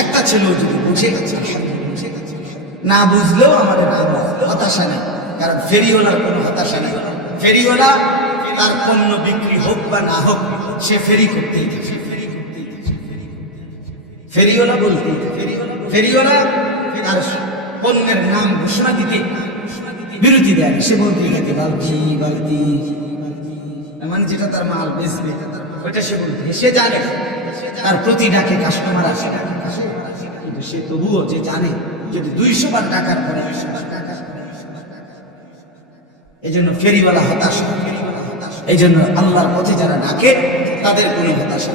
একটা ছেলেও যদি বুঝে গেছে, না বুঝলেও আমাদের হতাশা নেই, কারণ ফেরিওয়ালার কোনো হতাশা নেই। ফেরিওয়ালা তার পণ্য বিক্রি হোক বা না হোক, সে ফেরি করতেই থাকে। ফেরিওয়ালা বলতে, ফেরিওয়ালা তার পণ্যের নাম ঘোষণা দিতে বিরতি দেয়। সে বলতে থাকে বালতি বালতি, মানে যেটা তার মাল বেচবে ওইটা সে বলতে, সে জানে তার প্রতি ডাকে কাস্টমার আসে, কিন্তু সে তবুও যে জানে যদি 200 বার টাকার পরে, এই জন্য ফেরিওয়ালা হতাশ। এই জন্য আল্লাহর পথে যারা ডাকে তাদের কোনো হতাশা,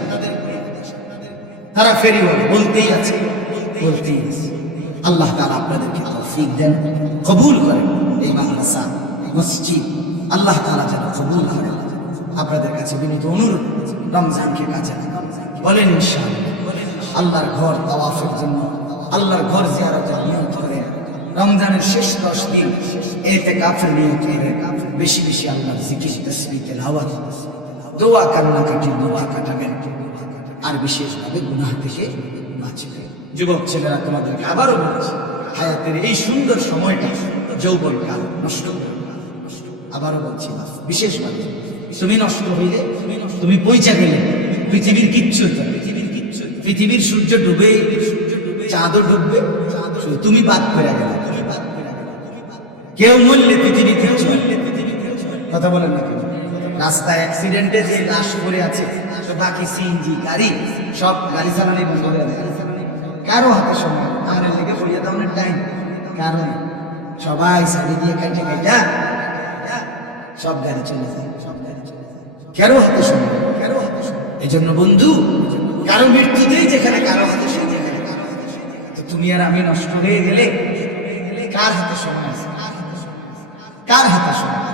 তারা ফেরিওয়ালা বলতেই আছে, বলতেই আছে। আল্লাহ তাআলা আপনাদেরকে তৌফিক দেন, কবুল করেন এই মাদ্রাসা মসজিদ, আল্লাহ তাআলা যেন কবুল করেন। আপনাদের কাছে বিনীত অনুরোধ, রমজানকে কাজে বলেন ইনশাআল্লাহ। আল্লাহর ঘর তাওয়াফের জন্য, আল্লাহর ঘর জিয়ারতের নিয়ত করেন। রমজানের শেষ 10 দিন ইতিকাফের নিয়ত করেন। বেশি বেশি আল্লাহর জিকির, তাসবিহ, তেলাওয়াত, দোয়া, কান্নাকাটি, দোয়া কাটাবেন। আর বিশেষভাবে গুনাহ থেকে বাঁচবেন। যুবক ছেলেরা তোমাদেরকে আবারও বলছি, হায়াতের এই সুন্দর সময়টা, যৌবনকাল নষ্ট করবে। আবারও বলছি বিশেষভাবে, তুমি নষ্ট হইলে, তুমি পৌঁছা গেলে পৃথিবীর কিচ্ছু, পৃথিবীর সূর্য ডুবে, চাঁদও ডুববে, তুমি বাদ করে গেলে। কেউ মূল্যে পৃথিবী কথা বলেন না কেউ। রাস্তায় অ্যাক্সিডেন্টে যে লাশ পড়ে আছে, তো বাকি সিএনজি গাড়ি সব গাড়ি চালানো বন্ধ করে দেয়। কারো হাতে সময় আমাদের লেগে পড়িয়ে দেওয়ার টাইম কারণ সবাই সারি দিয়ে কাটে কাটা সব গাড়ি চলে যায়। কারো হাতে সময়, এই জন্য বন্ধু কারো মৃত্যুতেই যেখানে কারো হাতে সময়, তো তুমি আর আমি নষ্ট হয়ে গেলে কার হাতে সময় আছে? কার হাতে সময়?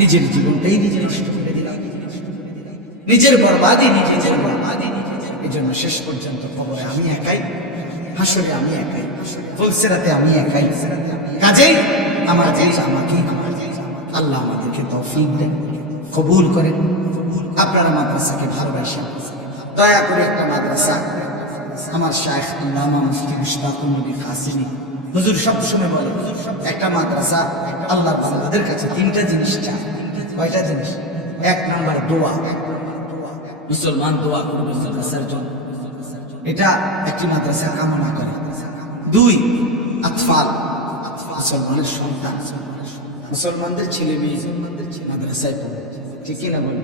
নিজের জীবনটাই নিজে নষ্ট করে দিলাম, নিজের বরবাদি নিজের বরবাদি। এই জন্য শেষ পর্যন্ত খবরে আমি একাই, হাসরে আমি একাই, ফুলসিরাতে আমি একাই। কাজেই আমার যে আমাকেই আল্লাহ আমাদেরকে তৌফিক দেন, কবুল করেন। আপনারা মাদ্রাসাকে ভালোবাসেন, দয়া করে একটা মাদ্রাসা আমার শাইখ আল্লামা মুফতি মুশতাকুর নবী কাসেমী হুজুর সবসময় বলে, একটা মাদ্রাসা আল্লাহর বান্দাদের কাছে তিনটা জিনিস চায়। কয়টা জিনিস? এক নাম্বার দোয়া, মুসলমান দোয়া করবে মাদ্রাসার জন্য, এটা একটি মাদ্রাসা কামনা করে। দুই, আতফাল, মুসলমানের সন্তান, মুসলমানদের ছেলে মেয়ে মাদ্রাসায় পড়ে, ঠিক না বলে?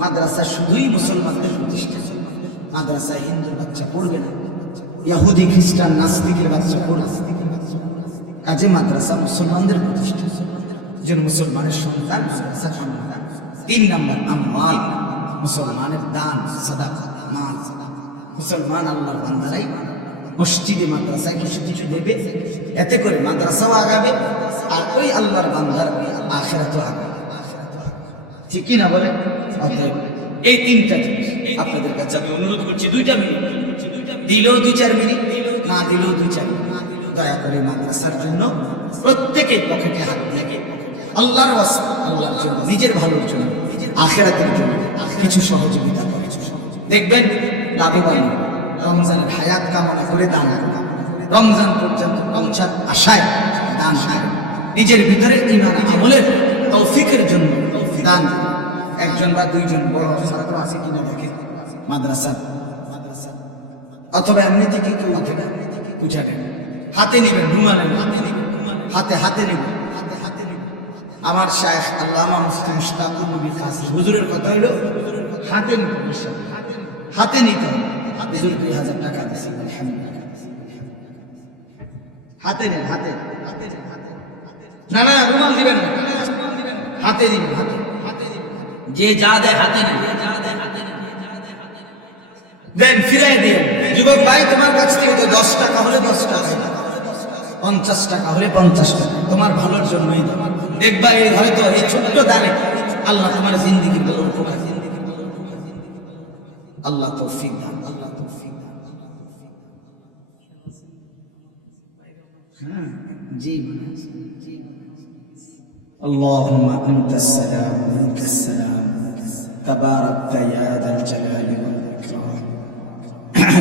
মাদ্রাসা শুধুই মুসলমানদের প্রতিষ্ঠান, মাদ্রাসায় হিন্দুর বাচ্চা পড়বে না, ইহুদি খ্রিস্টান নাস্তিকের বাচ্চা পড়বে। কাজে মাদ্রাসা মুসলমানদের প্রতিষ্ঠান, যেন মুসলমানের সন্তান মাদ্রাসা কামনা। তিন নাম্বার আমওয়াল, মুসলমানের দান সাদাকা মাল। মুসলমান আল্লাহর বান্দারাই মসজিদে মাদ্রাসায় কিছু কিছু দেবে, এতে করে মাদ্রাসাও আগাবে আর ওই আল্লাহর বান্দার আখিরাতও আগাবে, ঠিক কি না বলে? অতএব এই তিনটা জিনিস আপনাদের কাছে আমি অনুরোধ করছি, 2টা মিনিট দিলেও 2-4 মিনিট, না দিলেও 2-4 মিনিট, দয়া করে মাদ্রাসার জন্য প্রত্যেকে পকেটে হাত দিয়ে আল্লাহর ওয়াস্তে, আল্লাহর জন্য, নিজের ভালোর জন্য, আখিরাতের জন্য কিছু সহযোগিতা করে। দেখবেন লাভবান। রমজানের হায়াত কামনা করে দান, রমজান পর্যন্ত পৌঁছার আশায় দান, নিজের ভিতরে ঈমান আমলের তৌফিকের জন্য দান। একজন বা দুইজন বড় ছাত্র আছে কিনা দেখে মাদ্রাসা, অথবা এমনি থেকে কেউ উঠে না, উঠাবেন, হাতে নেবেন, রুমালে হাতে হাতে নেবেন। আমার শাইখ আল্লামা মুফতি মুশতাকুর নবী কাসেমী হুজুরের কথা হলো হাতে নিতে, হাতে নিতে। হুজুর 2000 টাকা দিয়েছে, হাতে নেন, হাতে না, না রুমাল দিবেন না, হাতে দিবেন, হাতে যে যা দেয় হাতে নেন, দেন ফিরাই দিন। যুবক ভাই, তোমার কাছ থেকে তো 10 টাকা হলে 10 টাকা, 50 টাকা হলে 50 টাকা, তোমার ভালোর জন্যই। দেখবা এই হয়তো এই ছোট্ট দানে আল্লাহ তোমার জিন্দেগির বড় উপকার। আল্লাহ তৌফিক দান, আল্লাহ তৌফিক দান। হ্যাঁ জি, আল্লাহুম্মা আনতাস সালাম ওয়া মিনকাস সালাম তাবারাকতা ইয়া যাল জালালি ওয়াল ইকরাম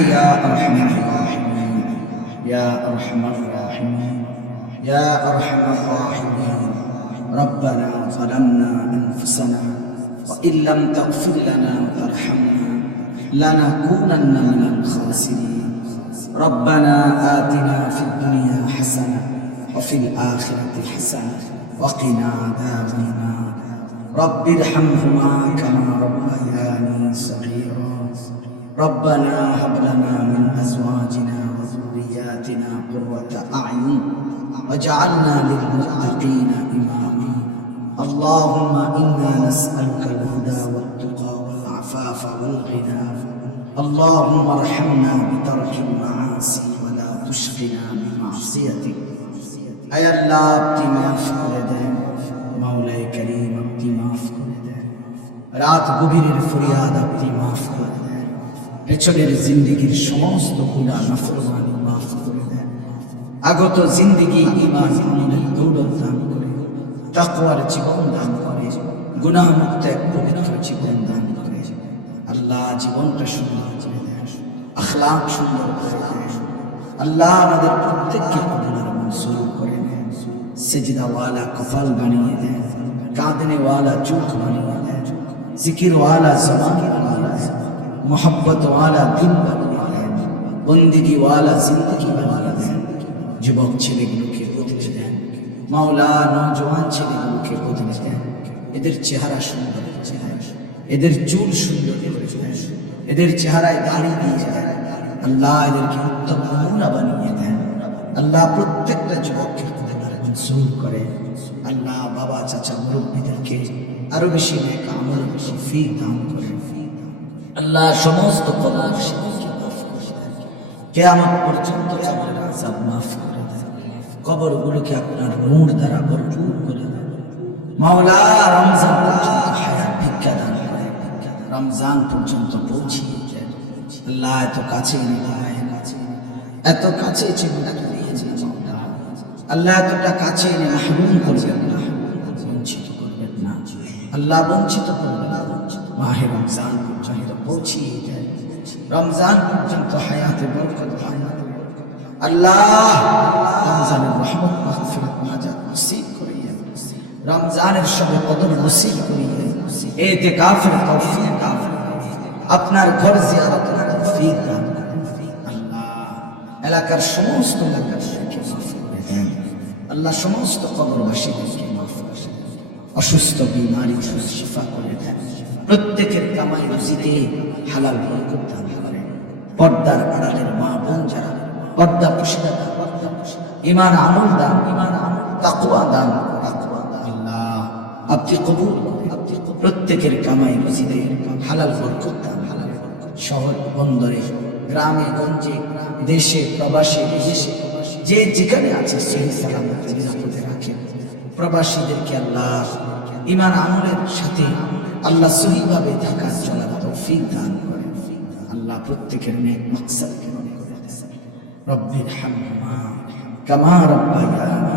ইয়া আরহামার রাহিমিন ইয়া আরহামার রাহিমিন ইয়া আরহামার রাহিমিন। ربنا ظلمنا أنفسنا وإن لم تغفر لنا وترحمنا لنكونن من الخاسرين. ربنا آتنا في الدنيا حسنة وفي الآخرة حسنة وقنا عذاب النار. رب ارحمهما كما ربياني صغيرا. ربنا هب لنا من أزواجنا وذرياتنا قرة أعين واجعلنا للمتقين إماما. اللهم إنا نسألك الهدى والتقى والعفاف والغنى. اللهم ارحمنا بترك المعاصي ولا تشقنا بمعصيتك. أي الله আপনি মাফ করে দেন, মাওলাই করিম আপনি মাফ করে দেন। রাত গভীরের ফরিয়াদ আপনি মাফ করে দেন। পেছনের জিন্দেগির সমস্ত গুনাহ নাফরমানি মাফ করে দেন। আগত জিন্দেগি ঈমান আমলের দৌলত দান করে, তাকওয়ার জীবন দান করে, গুনাহ মুক্ত এক পবিত্র জীবন দান করে। আল্লাহ জীবনটা সুন্দর করে দেন, আখলাক সুন্দর করে দেন। আল্লাহ আমাদের প্রত্যেককে কবুল মঞ্জুর করে দেন। সেজদাওয়ালা কপাল বানিয়ে দেন, কাঁদনেওয়ালা চোখ বানিয়ে দেন, জিকিরওয়ালা জবান বানিয়ে দেন, মোহব্বতওয়ালা দিল বানিয়ে দেন, বন্দিগিওয়ালা জিন্দগি বানিয়ে দেন। যুবক ছেলেগুলোকে বদলে দেন মাওলা, নওজোয়ান ছেলেগুলোকে বদলে দেন, এদের চেহারা সুন্দর করে দেন, এদের চুল সুন্দর করে দেন, এদের চেহারায় দাড়ি দিয়ে দেন আল্লাহ, এদেরকে উত্তম নমুনা বানিয়ে দেন আল্লাহ, প্রত্যেকটা যুবককে মঞ্জুর করে আল্লাহ, বাবা চাচা মুরব্বীদেরকে আরো বেশি নেক আমল তৌফিক দান করে আল্লাহ, সমস্ত কবরবাসীদেরকে মাফ করে দেন, কিয়ামত পর্যন্ত কবরের আযাব মাফ করে দেন, কবরগুলোকে আপনার নূর দ্বারা ভরপুর করে দেন মাওলা, রমজান পর্যন্ত হায়াত ভিক্ষা দান করে, রমজান পর্যন্ত পৌঁছিয়ে দেন আল্লাহ, এত কাছে এনে দাঁড়ায়, এত কাছে চিন্তা দিয়েছেন আল্লাহ, এতটা কাছে এনে মাহরুম করবেন না, বঞ্চিত করবেন না আল্লাহ, বঞ্চিত করবেন না, মাহে রমজান পর্যন্ত পৌঁছিয়ে দেন, রমজান পর্যন্ত হায়াতে বরকত দান আল্লাহ, রমজানের রহমত মাগফিরাত নাজাত নসিব করিয়ে, রমজানের সবে কদর নসিব করিয়ে, ইতিকাফের তৌফিক দান, আপনার ঘর জিয়ারতের তৌফিক দান আল্লাহ, এলাকার সমস্ত লোকদেরকে মাফ করে দেন আল্লাহ, সমস্ত কবরবাসীদেরকে মাফ করে দেন, অসুস্থ বিমারি শিফা করে দেন, প্রত্যেকের কামাই রুজিতে হালাল বরকত দান করেন, পর্দার আড়ালের মা বোন যারা পর্দা পুশিদা ঈমান আমল দান, তাকওয়া দান আল্লাহ, আপনি কবুল প্রত্যেকের কামাই রুজিতে হালাল বরকত দান, শহর বন্দরে গ্রামে গঞ্জে দেশে প্রবাসী বিদেশে যে যেখানে আছে সহি সালামত নিরাপদে রাখেন, প্রবাসীদেরকে আল্লাহ ঈমান আমলের সাথে আল্লাহ সহিভাবে থাকার চলার তৌফিক দান করেন আল্লাহ, প্রত্যেকের নেক মাকসাদকে মনে করে দেন রব্বিরহামহুমা কামা রাব্বায়ানি